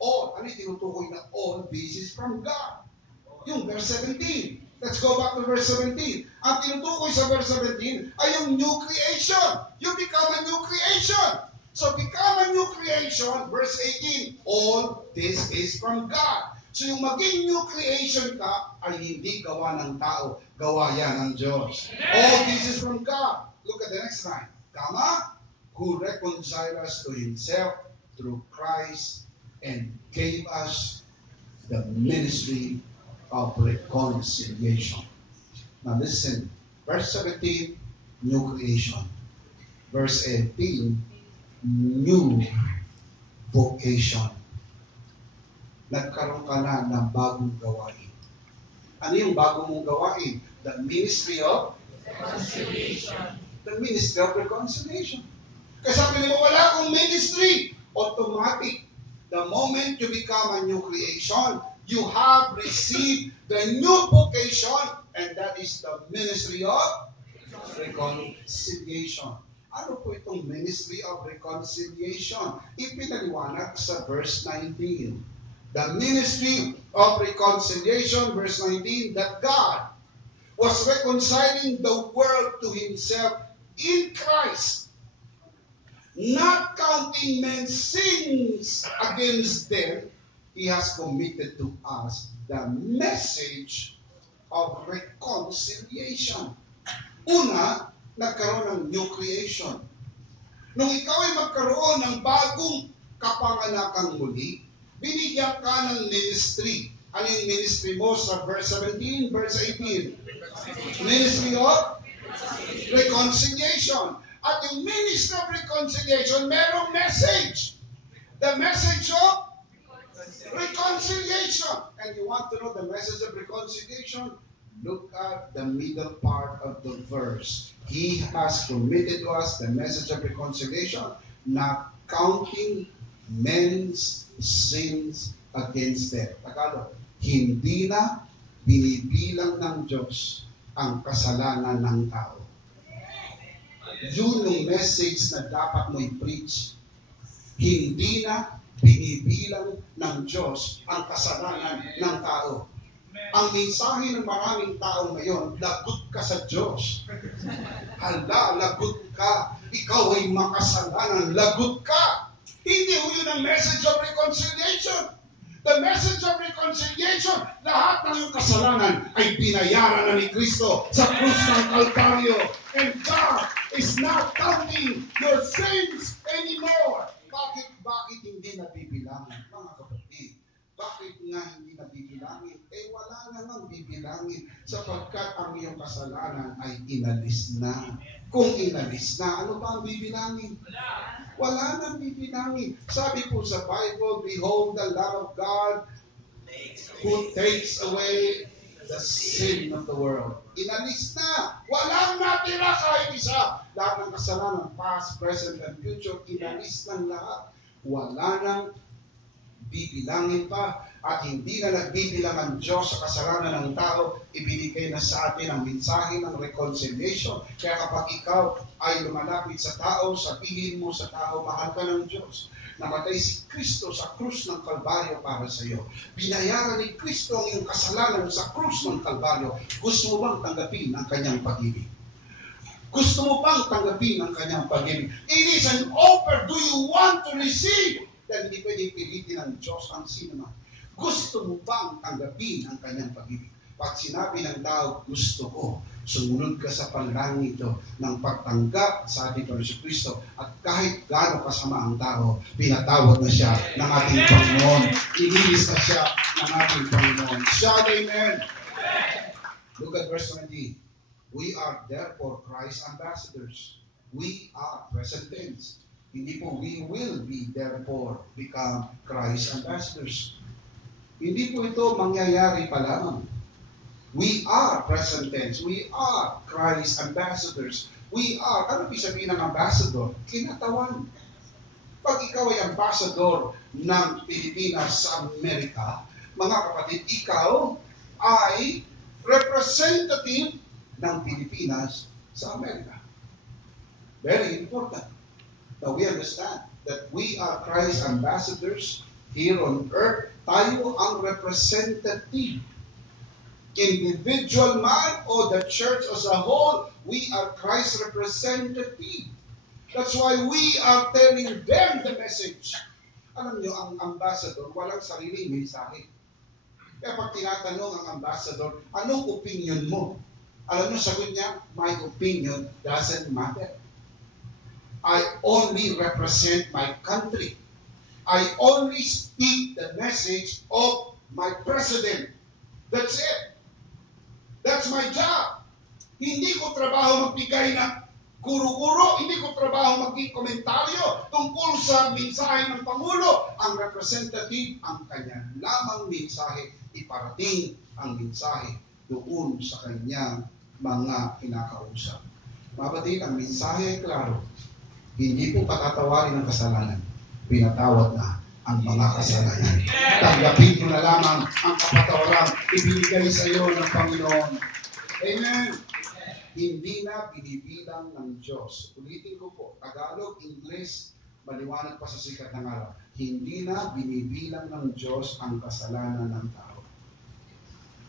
All. Ano yung tinutukoy na all this is from God? Yung verse 17. Let's go back to verse 17. Ang tinutukoy sa verse 17 ay yung new creation. You become a new creation. So become a new creation, verse 18, all this is from God. So yung maging new creation ka ay hindi gawa ng tao, gawa yan ng Diyos. All this is from God. Look at the next line. Kama, who reconciled us to Himself through Christ and gave us the ministry of reconciliation. Now listen, verse 17, new creation. Verse 18, new vocation. Nagkaroon ka na ng bagong gawain. Ano yung bagong mong gawain? The ministry of reconciliation. The ministry of reconciliation. Kasi sabi nila, wala akong ministry. Automatic. The moment you become a new creation, you have received the new vocation, and that is the ministry of reconciliation. Ano po itong ministry of reconciliation? Ipinaliwanag sa verse 19. The ministry of reconciliation, verse 19, that God was reconciling the world to Himself in Christ, not counting men's sins against them. He has committed to us the message of reconciliation. Una, nagkaroon ng new creation. Nung ikaw ay magkaroon ng bagong kapanganakang muli, binigyan ka ng ministry. Ano yung ministry mo sa verse 17, verse 18? Ministry of reconciliation. At yung ministry of reconciliation, merong message. The message of reconciliation. And you want to know the message of reconciliation? Look at the middle part of the verse. He has committed to us the message of reconciliation, not counting men's sins against them. Tagalog, hindi na binibilang ng Diyos ang kasalanan ng tao. Yun yung message na dapat mo i-preach. Hindi na binibilang ng Diyos ang kasalanan ng tao. Ang mensahe ng maraming tao ngayon, lagot ka sa Diyos. Hala, lagot ka. Ikaw ay makasalanan. Lagot ka. Hindi ho yun ang message of reconciliation. The message of reconciliation, lahat ng iyong kasalanan ay binayaran na ni Kristo sa krus ng Kalbaryo. And God is not counting your sins anymore. Bakit hindi nabibilangin? Mga kapatid, bakit nga hindi nabibilangin? Wala na nang bibilangin sapagkat ang iyong kasalanan ay inalis na. Kung inalis na, ano ba ang bibilangin? Wala nang bibilangin. Sabi po sa Bible, behold the Lamb of God who takes away the sin of the world. Inalis na. Walang natira kahit isa. Lahat ng kasalanan, past, present, and future, inalis ng lahat. Wala nang bibilangin pa. At hindi na nagbibilang ang Diyos sa kasalanan ng tao, ibinigay na sa atin ang mensahe ng reconciliation. Kaya kapag ikaw ay lumalapit sa tao, sabihin mo sa tao, mahal ka ng Diyos. Namatay si Kristo sa krus ng Kalbaryo para sa iyo. Binayaran ni Kristo ang iyong kasalanan sa krus ng Kalbaryo. Gusto mo bang tanggapin ang kanyang pag-ibig? Gusto mo bang tanggapin ang kanyang pag-ibig? It is an offer. Do you want to receive? Dahil hindi pwedeng pilitin ng Diyos ang sinama. Gusto mo bang tanggapin ang kanyang pag-ibig? Pag sinabi ng tao, gusto ko, sumunod ka sa panalangin ito ng pagtanggap sa ating Panginoon Kristo. At kahit gaano kasama ang tao, pinatawad na siya ng ating Panginoon. Inilis na siya ng ating Panginoon. Shout amen! Look at verse 20. We are therefore Christ's ambassadors. We are present tense. Hindi po we will be therefore become Christ's ambassadors. Hindi po ito mangyayari pa lamang. We are present tense. We are Christ's ambassadors. We are, ano ibig sabihin ng ambassador? Kinatawan. Pag ikaw ay ambassador ng Pilipinas sa Amerika, mga kapatid, ikaw ay representative ng Pilipinas sa Amerika. Very important. Now we understand that we are Christ's ambassadors here on earth. Tayo ang representative. Individual man or the church as a whole, we are Christ's representative. That's why we are telling them the message. Alam niyo, ang ambassador, walang sariling mensahe. Kaya pag tinatanong ang ambassador, anong opinion mo? Alam niyo, sagot niya, my opinion doesn't matter. I only represent my country. I only speak the message of my president. That's it. That's my job. Hindi ko trabaho magbigay ng guro-guro. Hindi ko trabaho maging komentaryo tungkol sa mensahe ng Pangulo. Ang representative, ang kanya lamang mensahe, iparating ang mensahe doon sa kanyang mga kinakausap. Mabatid, ang mensahe ay klaro. Hindi po patatawarin ang kasalanan. Pinatawad na ang mga kasalanan. Tanggapin ko na lamang ang kapatawaran ibinigay sa iyo ng Panginoon. Amen. Hindi na binibilang ng Diyos. Ulitin ko po, Tagalog, English, maliwanag pa sa sikat ng araw. Hindi na binibilang ng Diyos ang kasalanan ng tao.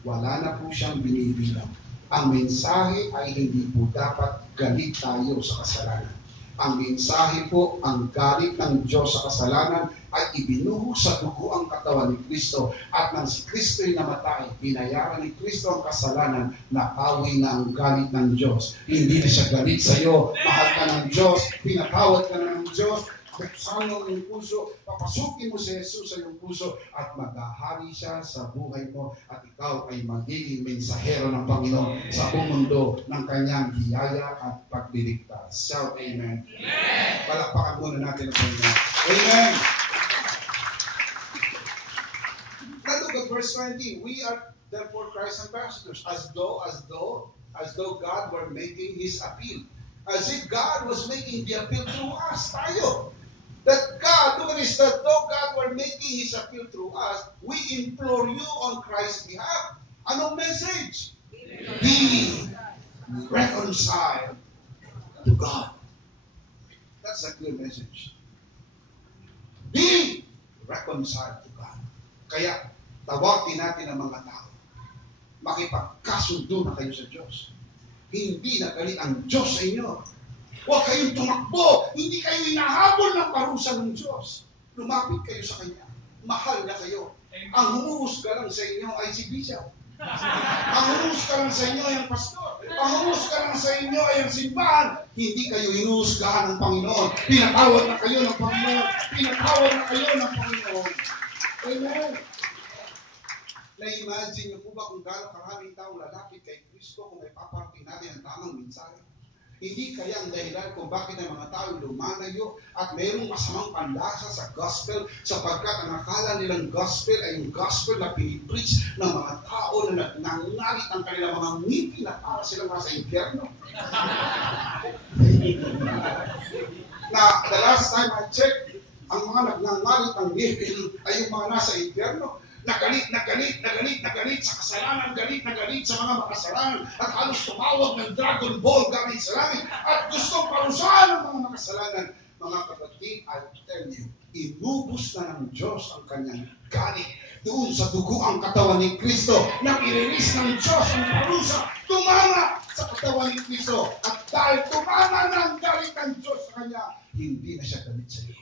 Wala na po siyang binibilang. Ang mensahe ay hindi po dapat galit tayo sa kasalanan. Ang mensahe po, ang galit ng Diyos sa kasalanan ay ibinuhos sa dugo ang katawan ni Kristo. At nang si Kristo ay namatay, binayaran ni Kristo ang kasalanan, napawi na ang galit ng Diyos. Hindi na siya galit sa iyo, mahal ka ng Diyos, pinatawad ka na ng Diyos, Buksan mo ang iyong puso, papasukin mo si Jesus sa iyong puso, at maghahari siya sa buhay mo, at ikaw ay magiging mensahero ng Panginoon sa buong mundo ng kanyang hiyaya at pagdiligtas. Shout amen. Palakpakan muna natin ang Panginoon. Amen. Now look at verse 20. We are therefore Christ's ambassadors, as though God were making His appeal. As if God was making the appeal through us, tayo. That God, look at this, that though God were making His appeal through us, we implore you on Christ's behalf. Anong message? Be reconciled to God. That's a clear message. Be reconciled to God. Kaya, tawagin natin ang mga tao. Makipagkasundo na kayo sa Diyos. Hindi na galit ang Diyos sa inyo. Huwag kayong tumakbo. Hindi kayo hinahabol ng parusa ng Diyos. Lumapit kayo sa Kanya. Mahal na kayo. Ang humuhusga lang sa inyo ay si Bishop. Ang humuhusga lang sa inyo ay ang pastor. Ang humuhusga lang sa inyo ay ang simbahan. Hindi kayo hinuhusgahan ng Panginoon. Pinatawad na kayo ng Panginoon. Pinatawad na kayo ng Panginoon. Amen. Na-imagine niyo po ba kung gano'ng karaming tao lalapit kay Kristo kung may paparating natin ang tamang mensahe? Hindi kaya ang dahilan kung bakit ang mga tao lumalayo at mayroong masamang panlasa sa gospel sapagkat ang akala nilang gospel ay yung gospel na pinipreach ng mga tao na nagngangalit ang kanilang mga ngipin na para silang nasa impyerno. Na the last time I checked, ang mga nagngangalit ang ngipin ay yung mga nasa impyerno. Nagalit sa kasalanan, galit sa mga makasalanan, at halos tumawag ng Dragon Ball galing sa langit, at gustong parusahan ng mga makasalanan. Mga kapatid, I tell you, inubos na ng Diyos ang kanyang galit doon sa dugo ang katawan ni Kristo, nang i-release ng Diyos ang parusa, tumama sa katawan ni Kristo, at dahil tumama na ang galit ng Diyos sa kanya, hindi na siya galit sa iyo.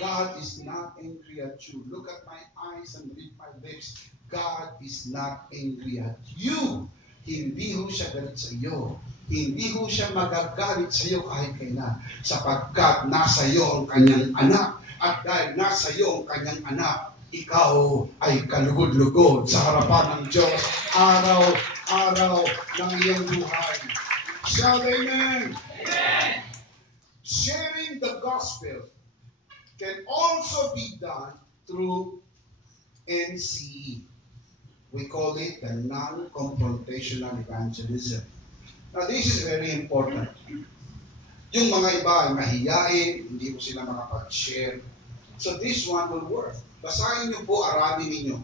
God is not angry at you. Look at my eyes and read my lips. God is not angry at you. Hindi ho siya galit sa iyo. Hindi ho siya magagalit sa iyo kahit kailan. Sapagkat nasa iyo ang kanyang anak. At dahil nasa iyo ang kanyang anak, ikaw ay kalugod-lugod sa harapan ng Diyos araw-araw ng iyong buhay. Shout amen. Amen. Sharing the gospel can also be done through NCE. We call it the non-confrontational evangelism. Now, this is very important. Yung mga iba ay mahiyain, hindi mo sila makapag-share. So this one will work. Basahin niyo po, aralin ninyo,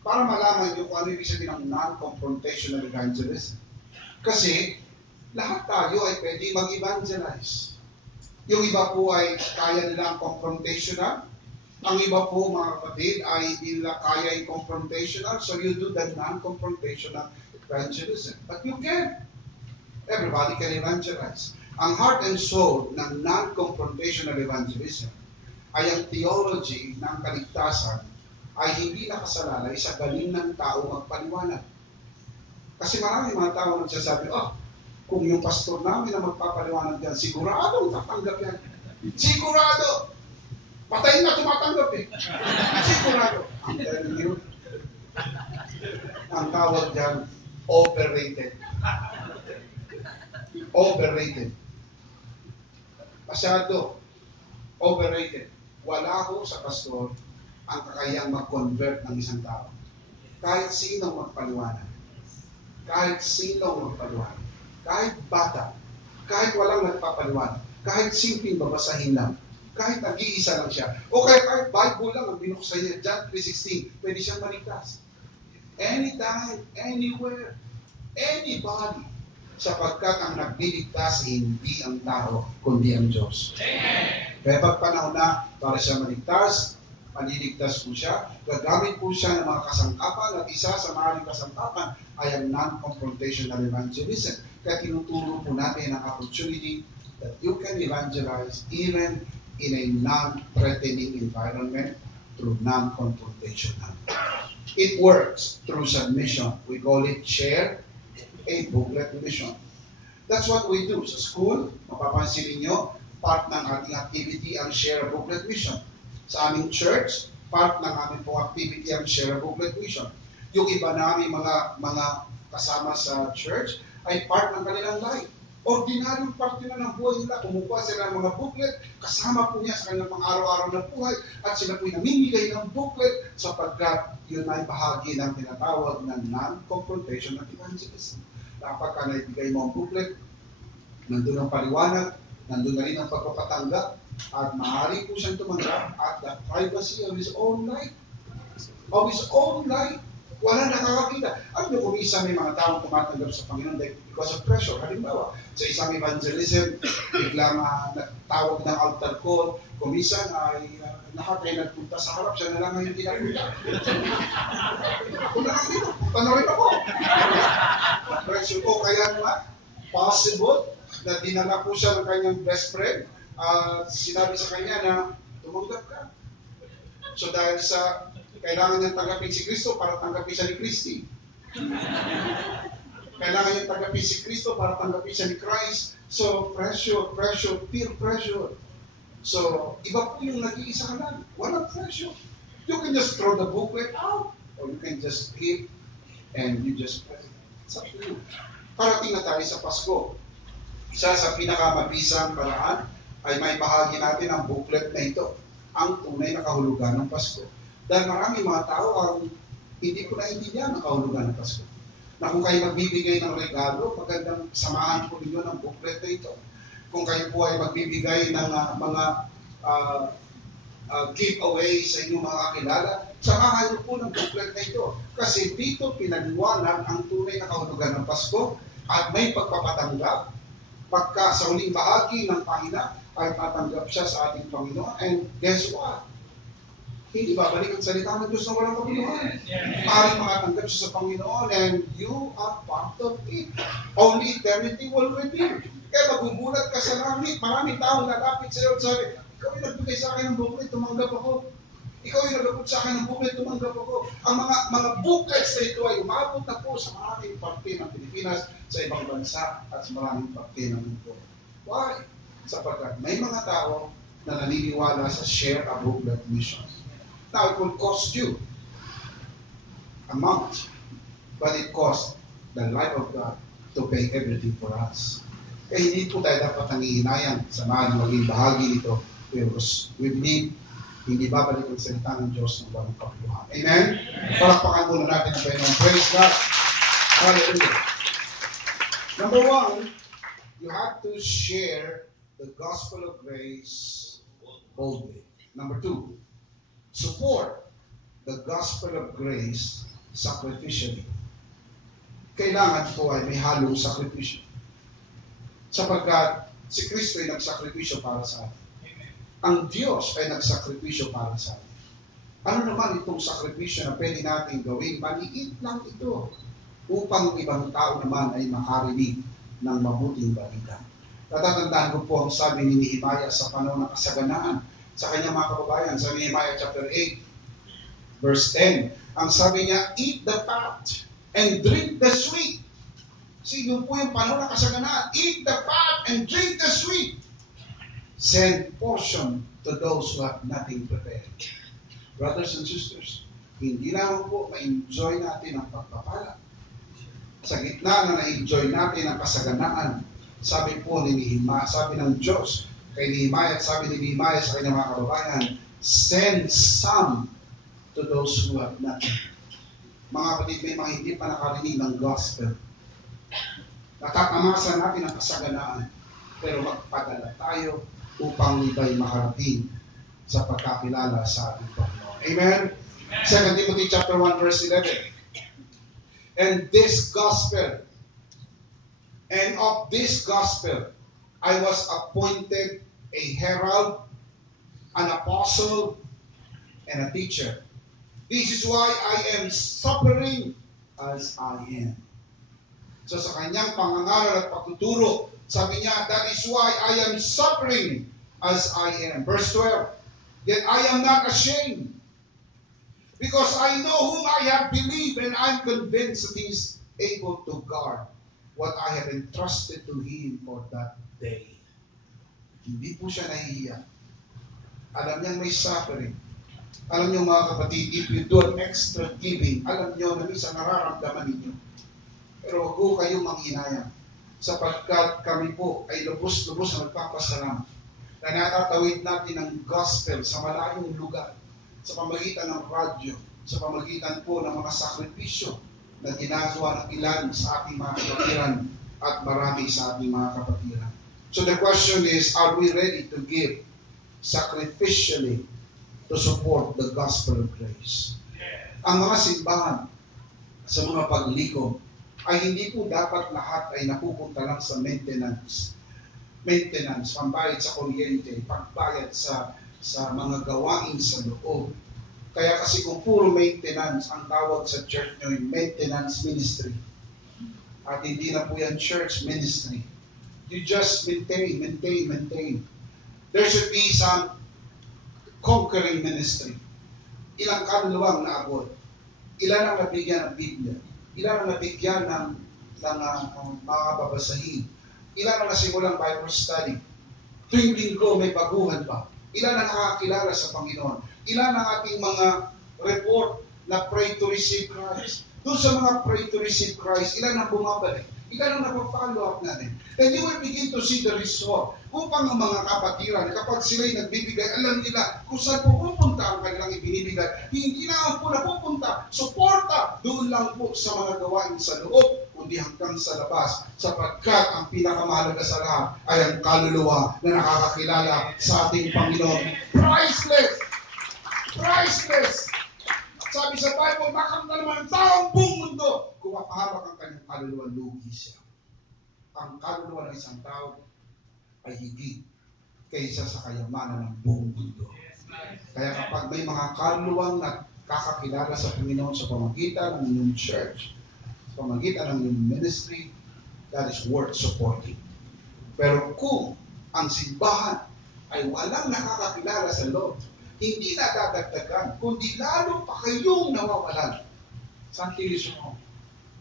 para malaman niyo kung ano ibig sabihin ng non-confrontational evangelism. Kasi, lahat tayo ay pwede mag-evangelize. Yung iba po ay kaya nila ang confrontational. Ang iba po, mga kapatid, ay hindi nila kaya yung confrontational. So you do the non-confrontational evangelism. But you can. Everybody can evangelize. Ang heart and soul ng non-confrontational evangelism ay ang theology ng kaligtasan ay hindi nakasalalay sa galing ng tao magpaliwanag. Kasi maraming mga tao nagsasabi, kung yung pastor namin na magpapaliwanag yan, siguradong tatanggap yan. Sigurado. Patayin na tumatanggap eh. Sigurado. I'm telling you, ang tawag dyan, overrated. Overrated. Masyado. Overrated. Wala ko sa pastor ang kakayang mag-convert ng isang tao. Kahit sinong magpaliwanag. Kahit sinong magpaliwanag. Kahit bata, kahit walang nagpapaliwanag, kahit simpleng babasahin lang, kahit nag-iisa lang siya, o kahit Bible lang ang binuksan niya, John 3:16, pwede siyang maligtas. Anytime, anywhere, anybody, sapagkat ang nagliligtas hindi ang tao, kundi ang Diyos. Kaya pag panahon na para siya maligtas, maliligtas po siya, gagamit po siya ng mga kasangkapan, at isa sa maraming kasangkapan ay ang non-confrontational evangelism. Kaya tinuturo po natin ang opportunity that you can evangelize even in a non-threatening environment through non-confrontational. It works through submission. We call it share a booklet mission. That's what we do. Sa school, mapapansin niyo, part ng ating activity ang Share a Booklet Mission. Sa aming church, part ng aming pong activity ang Share a Booklet Mission. Yung iba namin mga kasama sa church ay part ng kanilang life. Ordinaryong parte na ng buhay nila. Kumukuha sila ng mga booklet, kasama po niya sa kanilang mga araw-araw na buhay, at sila po'y namimigay ng booklet sapagkat yun ay bahagi ng tinatawag na non-confrontation at evangelism. Kapag ka naibigay mo ang booklet, nandun ang paliwanag, nandun na rin ang pagpapatanggap, at maaari po siyang tumanggap at the privacy of his own life. Of his own life. Wala nakakakita. Alam niyo, kung isa may mga taong tumatanggap sa Panginoon because of pressure. Halimbawa, sa isang evangelism, biglang nagtawag ng altar call, kung minsan ay nakatay nagpunta sa harap, siya na lang ngayon tinapunta. Kung na lang dito, punta na rin ako. Pressure ko, kaya naman, possible na dinala po siya ng kanyang best friend, sinabi sa kanya na tumanggap ka. So dahil sa kailangan niyang tanggapin si Kristo para tanggapin siya ni Kristi. Kailangan niyang tanggapin si Kristo para tanggapin siya ni Christ. So, pressure, peer pressure. So, iba po yung nag-iisa ka lang. Walang pressure. You can just throw the booklet out. Or you can just keep and you just pray. It's up to you. Parating na tayo sa Pasko. Isa sa pinakamabisang paraan ay may bahagi natin ang booklet na ito. Ang tunay na kahulugan ng Pasko. Dahil maraming mga tao ang hindi ko naintindihan ang kahulugan ng Pasko. Na kung kayo magbibigay ng regalo, magandang samahan po ninyo ng booklet na ito. Kung kayo po ay magbibigay ng mga giveaway sa inyong mga kakilala, samahan niyo po ng booklet na ito. Kasi dito pinaliwanag ang tunay na kahulugan ng Pasko at may pagpapatanggap pagka sa huling bahagi ng pahina ay tatanggap siya sa ating Panginoon. And guess what? Hindi babalik ang salita ng Diyos na walang kabuluhan. Maaaring makatanggap siya sa Panginoon and you are part of it. Only eternity will reveal. Kaya magugulat ka sa langit. Maraming taong lalapit sa iyo at sabi, ikaw yung nagbigay sa akin ng booklet, tumanggap ako. Ikaw yung nagabot sa akin ng booklet, tumanggap ako. Ang mga booklets na ito ay umabot na po sa maraming parte ng Pilipinas, sa ibang bansa at sa maraming parte ng mundo. Why? Sapagkat may mga tao na naniniwala sa Share a Booklet Mission. Now, it will cost you amount, but it costs the life of God to pay everything for us. Kaya hindi po tayo dapat nangihinayan sa mahal maging bahagi nito. We believe hindi babalik ang salita ng Diyos ng walang kabuluhan. Amen? Palakpakan muna natin ang Panginoon. Praise God. Hallelujah. Number one, you have to share the gospel of grace boldly. Number two, support the gospel of grace sacrificially. Kailangan po ay may halong sakripisyo. Sapagkat si Kristo ay nagsakripisyo para sa atin. Ang Diyos ay nagsakripisyo para sa atin. Ano naman itong sakripisyo na pwede natin gawin? Maliit lang ito upang ibang tao naman ay makarinig ng mabuting balita. Tatatandaan ko po ang sabi ni Nehemiah sa panahon ng kasaganaan sa kanyang mga kababayan, sa Nehemiah chapter 8, verse 10. Ang sabi niya, eat the fat and drink the sweet. See, yun po yung panahon ng kasaganaan. Eat the fat and drink the sweet. Send portion to those who have nothing prepared. Brothers and sisters, hindi lang po ma-enjoy natin ang pagpapala. Sa gitna na na-enjoy natin ang kasaganaan, sabi po ni Nehemiah, sabi ng Diyos kay Nehemiah, sabi ni Nehemiah sa kanyang mga kababayan, send some to those who have nothing. Mga kapatid, may mga hindi pa nakarinig ng gospel. Natatamasan natin ang kasaganaan, pero magpadala tayo upang iba'y makarating sa pagkakilala sa ating Panginoon. Amen? 2 Timothy chapter 1 verse 11. And of this gospel, I was appointed a herald, an apostle, and a teacher. This is why I am suffering as I am. So sa kanyang pangangaral at pagtuturo, sabi niya, that is why I am suffering as I am. Verse 12, yet I am not ashamed, because I know whom I have believed, and I am convinced that He is able to guard what I have entrusted to Him for that day. Hindi po siya nahihiya. Alam niyang may suffering. Alam niyo mga kapatid, if you do an extra giving, alam niyo na minsan nararamdaman ninyo. Pero huwag po kayong manghinayang. Sapagkat kami po ay lubos-lubos na nagpapasalamat na natatawid natin ang gospel sa malayong lugar, sa pamagitan ng radyo, sa pamagitan po ng mga sakripisyo na ginagawa ng ilan sa ating mga kapatiran at marami sa ating mga kapatiran. So the question is, are we ready to give sacrificially to support the gospel of grace? Ang mga simbahan sa mga paglikom ay hindi po dapat lahat ay napupunta lang sa maintenance, pambayad sa kuryente, pagbayad sa mga gawain sa loob. Kaya kasi kung puro maintenance, ang tawag sa church nyo yung maintenance ministry. At hindi na po yan church ministry. You just maintain. There should be some conquering ministry. Ilang kaluluwang naabot. Ilan ang nabigyan ng Biblia. Ilan ang nabigyan ng mga babasahin. Ilan ang nasimulang Bible study. Tuwing linggo may baguhan pa. Ilan ang nakakilala sa Panginoon. Ilan ang ating mga report na pray to receive Christ. Doon sa mga pray to receive Christ, ilan ang bumabalik. Ilan ang napapollow up natin. Then you will begin to see the result. Upang ang mga kapatiran, kapag sila'y nagbibigay, alam nila kung saan pupunta ang kanilang ibinibigay. Hindi na po napupunta, suporta doon lang po sa mga gawain sa loob, kundi hanggang sa labas. Sapagkat ang pinakamahalaga sa lahat ay ang kaluluwa na nakakakilala sa ating Panginoon. Priceless! Priceless! Sabi sa Bible, makamta naman ang taong buong mundo. Kung mapahamak ang kanyang kaluluwa, lugi siya. Ang kaluluwa ng isang tao ay higit kaysa sa kayamanan ng buong mundo. Kaya kapag may mga kaluluwang nakakakilala sa Panginoon sa pamagitan ng inyong church, sa pamagitan ng inyong ministry, that is worth supporting. Pero kung ang simbahan ay walang nakakakilala sa Lord, hindi na dadagdagan, kundi lalo pa kayong nawawalan. Santilis mo,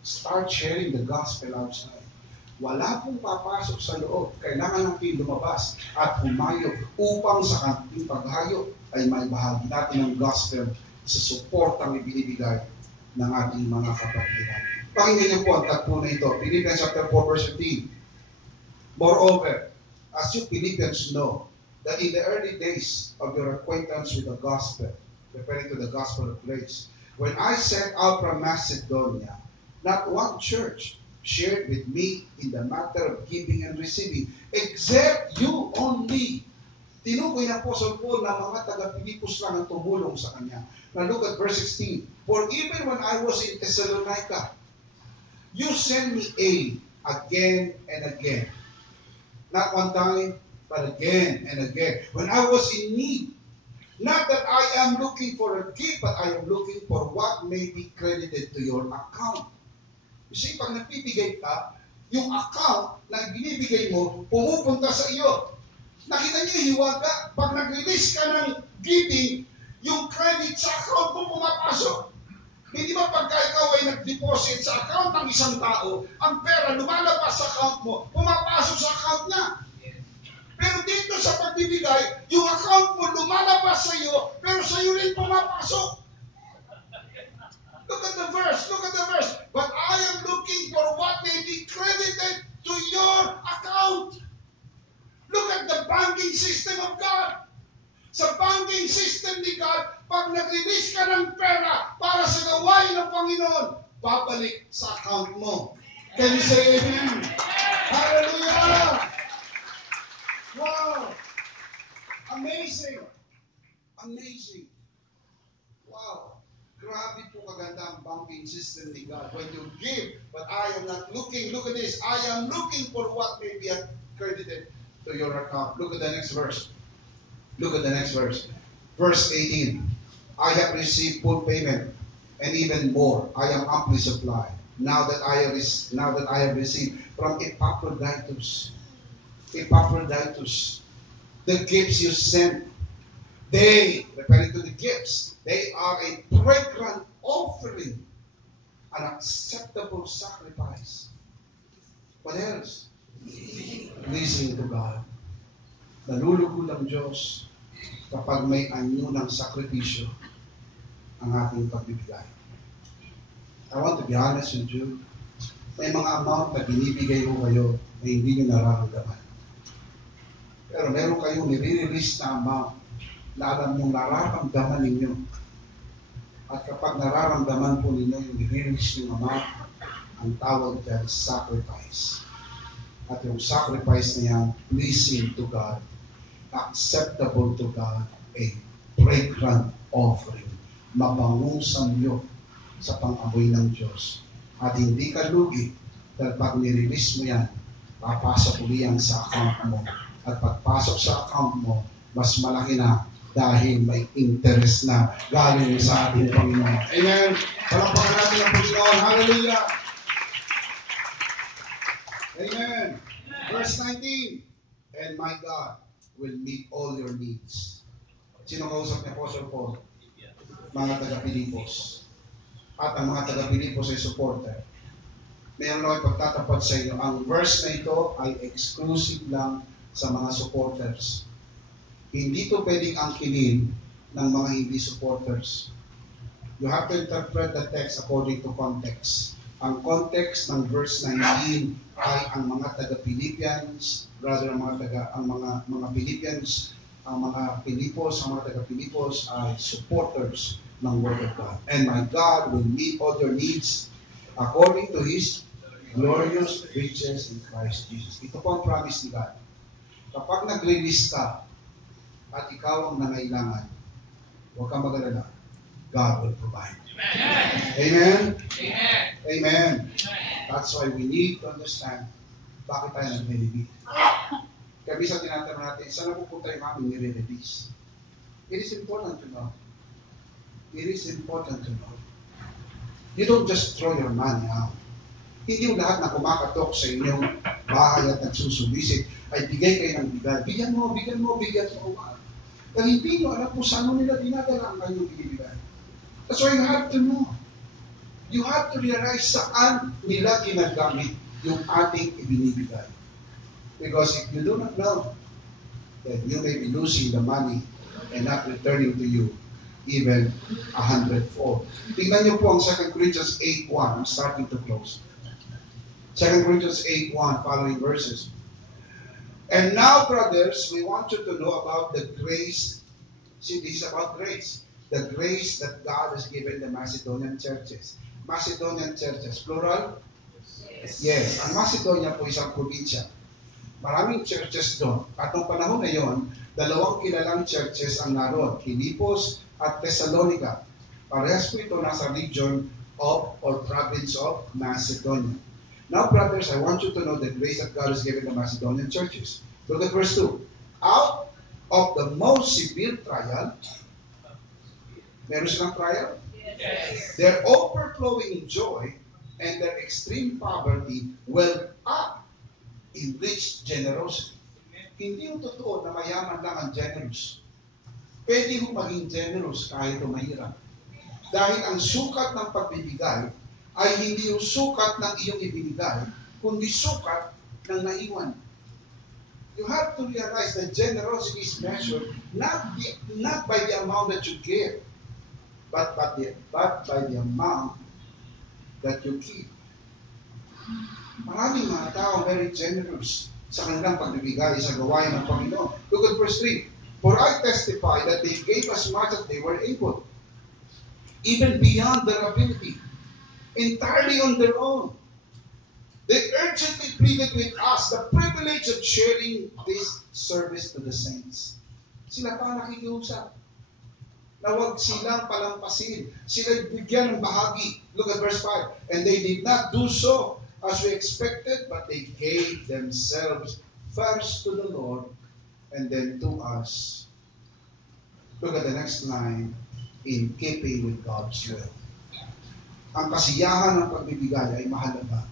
start sharing the gospel outside. Wala pong papasok sa loob. Kailangan natin lumabas at humayo upang sa ating paghayo ay may bahagi natin ng gospel sa suportang ibinibigay ng ating mga kapatiran. Pakinggan niyo po ang tagpo na ito. Philippians chapter 4 verse 15. Moreover, as you Philippians know, that in the early days of your acquaintance with the gospel, referring to the gospel of grace, when I set out from Macedonia, not one church shared with me in the matter of giving and receiving, except you only. Tinukoy ng Apostle Paul na mga taga-Pilipos lang ang tumulong sa kanya. Now look at verse 16. For even when I was in Thessalonica, you sent me aid again and again. Not one time, but again and again. When I was in need, not that I am looking for a gift, but I am looking for what may be credited to your account. You see, pag nagbibigay ka, yung account na binibigay mo, pumupunta sa iyo. Nakita niyo yung hiwaga? Pag nag-release ka ng giving, yung credit sa account mo pumapasok. Hindi ba pagka ikaw ay nag-deposit sa account ng isang tao, ang pera lumalabas sa account mo, pumapasok sa account niya. Pero dito sa pagbibigay, yung account mo lumalabas sa iyo, pero sa iyo rin pumapasok. Look at the verse. But I am looking for what may be credited to your account. Look at the banking system of God. Sa banking system ni God, pag nag-release ka ng pera para sa gawain ng Panginoon, babalik sa account mo. Can you say amen? Hallelujah! Wow! Amazing! Wow! Grabe po kaganda ang banking system ni God. When you give, but I am not looking. Look at this. I am looking for what may be credited to your account. Look at the next verse. Verse 18. I have received full payment, and even more. I am amply supplied. Now that I have received from Epaphroditus, the gifts you sent, they, referring to the gifts, they are a fragrant offering, an acceptable sacrifice. What else? Pleasing to God. Nalulugod ang Diyos kapag may anyo ng sakripisyo ang ating pagbibigay. I want to be honest with you. May mga amount na binibigay mo kayo na hindi nyo nararamdaman. Pero meron kayong nire-release na amount na alam nyo nararamdaman ninyo. At kapag nararamdaman po ninyo yung nire-release yung amount, ang tawag dyan, sacrifice. At yung sacrifice na yan, pleasing to God, acceptable to God, a fragrant offering. Mabangong samyo sa pang-amoy ng Diyos. At hindi ka lugi dahil pag nirelease mo yan, papasok uli yan sa account mo. At pagpasok sa account mo, mas malaki na dahil may interest na galing sa ating Panginoon. Amen. Palakpakan natin ang Panginoon. Hallelujah. Amen. Verse 19. And my God will meet all your needs. Sino kausap ni Apostle Paul? Mga taga-Pilipos. At ang mga taga-Pilipos ay supporter. Mayroon ako pagtatapat sa inyo. Ang verse na ito ay exclusive lang sa mga supporters. Hindi ito pwedeng angkinin ng mga hindi supporters. You have to interpret the text according to context. Ang context ng verse 19 ay ang mga taga-Philippians, rather ang mga Philippians, ang mga Pilipos, ang mga taga-Pilipos ay supporters ng Word of God. And my God will meet all your needs according to His glorious riches in Christ Jesus. Ito po ang promise ni God. Kapag nag-release ka at ikaw ang nangailangan, huwag kang mag-alala. God will provide. Amen? Amen? Amen. That's why we need to understand bakit tayo nag-release. Kaya minsan tinatanong natin, saan napupunta yung aming nire-release? It is important to know. It is important to know. You don't just throw your money out. Hindi yung lahat na kumakatok sa inyong bahay at nagsusubisit ay bigay kayo ng bigay. Bigyan mo, bigyan mo, bigyan mo. Dahil hindi nyo alam kung saan nila dinadala ang kanyang binibigay. That's why you have to know. You have to realize saan nila ginagamit yung ating ibinibigay. Because if you do not know, then you may be losing the money and not returning to you even 100-fold. Tingnan niyo po ang 2 Corinthians 8:1. I'm starting to close. 2 Corinthians 8:1, following verses. And now, brothers, we want you to know about the grace. See, this is about grace. The grace that God has given the Macedonian churches. Macedonian churches, plural? Yes. Ang Macedonia po isang probinsya. Maraming churches doon. At noong panahon na yon, dalawang kilalang churches ang naroon, Filipos at Thessalonica. Parehas po ito nasa region of or province of Macedonia. Now, brothers, I want you to know the grace that God has given the Macedonian churches. Look at verse 2. Out of the most severe trial, meron silang trial? Yes. Their overflowing joy and their extreme poverty welled up in rich generosity. Hindi yung totoo na mayaman lang ang generous. Pwede mo maging generous kahit mahirap. Dahil ang sukat ng pagbibigay ay hindi yung sukat ng iyong ibinigay, kundi sukat ng naiwan. You have to realize that generosity is measured not by the amount that you give, but by the amount that you keep. Maraming mga tao very generous sa kanilang pagbibigay sa gawain ng Panginoon. Look at verse 3. For I testify that they gave as much as they were able, even beyond their ability, entirely on their own. They urgently pleaded with us the privilege of sharing this service to the saints. Sila pa nakikiusap na huwag silang palampasin. Sila bigyan ng bahagi. Look at verse 5. And they did not do so as we expected, but they gave themselves first to the Lord and then to us. Look at the next line. In keeping with God's will. Ang kasiyahan ng pagbibigay ay mahalaga.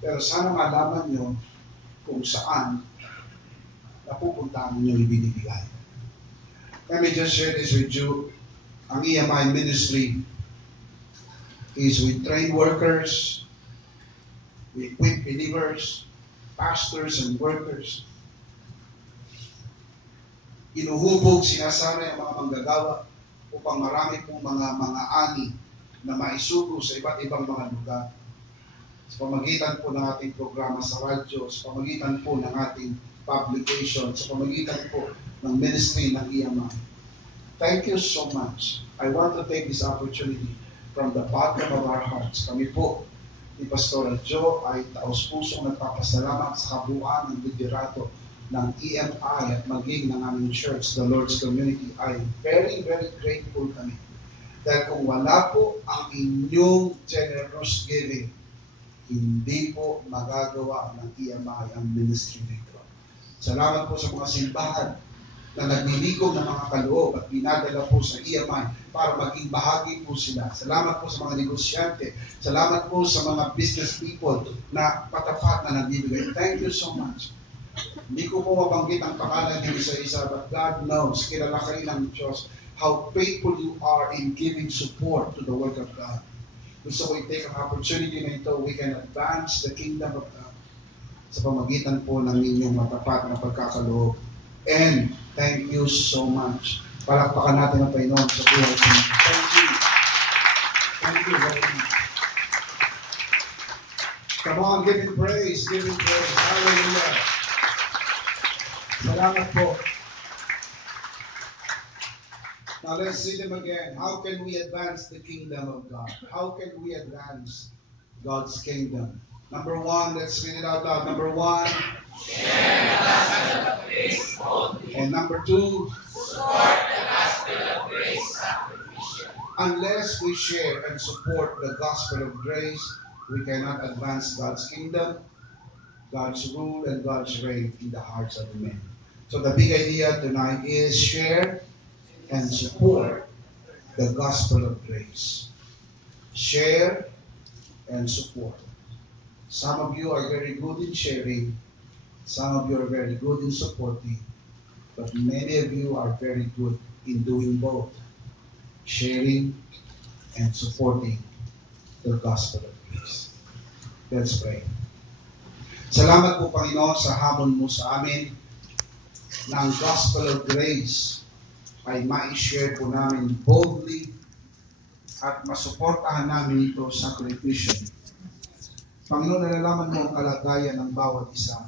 Pero sana malaman nyo kung saan napupunta ang inyong ibinibigay. Let me just share this with you. Ang EMI ministry is we train workers, we equip believers, pastors and workers. inuhubog, sinasanay ang mga manggagawa upang marami pong mga ani na maisugo sa iba't ibang mga lugar. Sa pamagitan po ng ating programa sa radyo, sa pamagitan po ng ating publication, sa pamagitan po ng ministry ng EMI. Thank you so much. I want to take this opportunity from the bottom of our hearts. Kami po ni Pastor Joe ay taos-pusong nagpapasalamat sa kabuuan ng liderato ng EMI at maging ng aming church, the Lord's Community. Ay very, very grateful kami. Dahil kung wala po ang inyong generous giving, hindi po magagawa ng EMI ang ministry nito. Salamat po sa mga simbahan na naglilikom ng mga kaloob at pinadala po sa EMI para maging bahagi po sila. Salamat po sa mga negosyante. Salamat po sa mga business people na patapat na nagbibigay. Thank you so much. Hindi ko po mabanggit ang pangalan ng isa-isa, but God knows, kilala kayo ng Diyos, how faithful you are in giving support to the work of God. So we take an opportunity na ito, we can advance the kingdom of God sa pamagitan po ng inyong matapat na pagkakaloob. And thank you so much. Palakpakan natin ang Panginoon sa buhay ko. Thank you. Thank you very much. Come on, give Him praise. Give Him praise. Hallelujah. Salamat po. Now let's see them again. How can we advance the kingdom of God? How can we advance God's kingdom? Number one, let's read it out loud. Number one, share the gospel of grace boldly. And number two, support the gospel of grace sacrificially. Unless we share and support the gospel of grace, we cannot advance God's kingdom, God's rule, and God's reign in the hearts of men. So the big idea tonight is share and support the gospel of grace. Share and support. Some of you are very good in sharing. Some of you are very good in supporting. But many of you are very good in doing both. Sharing and supporting the gospel of grace. Let's pray. Salamat po, Panginoon, sa hamon mo sa amin na ang gospel of grace ay ma-share po namin boldly at masuportahan namin ito sa sakripisyo. Panginoon, nalalaman mo ang kalagayan ng bawat isa.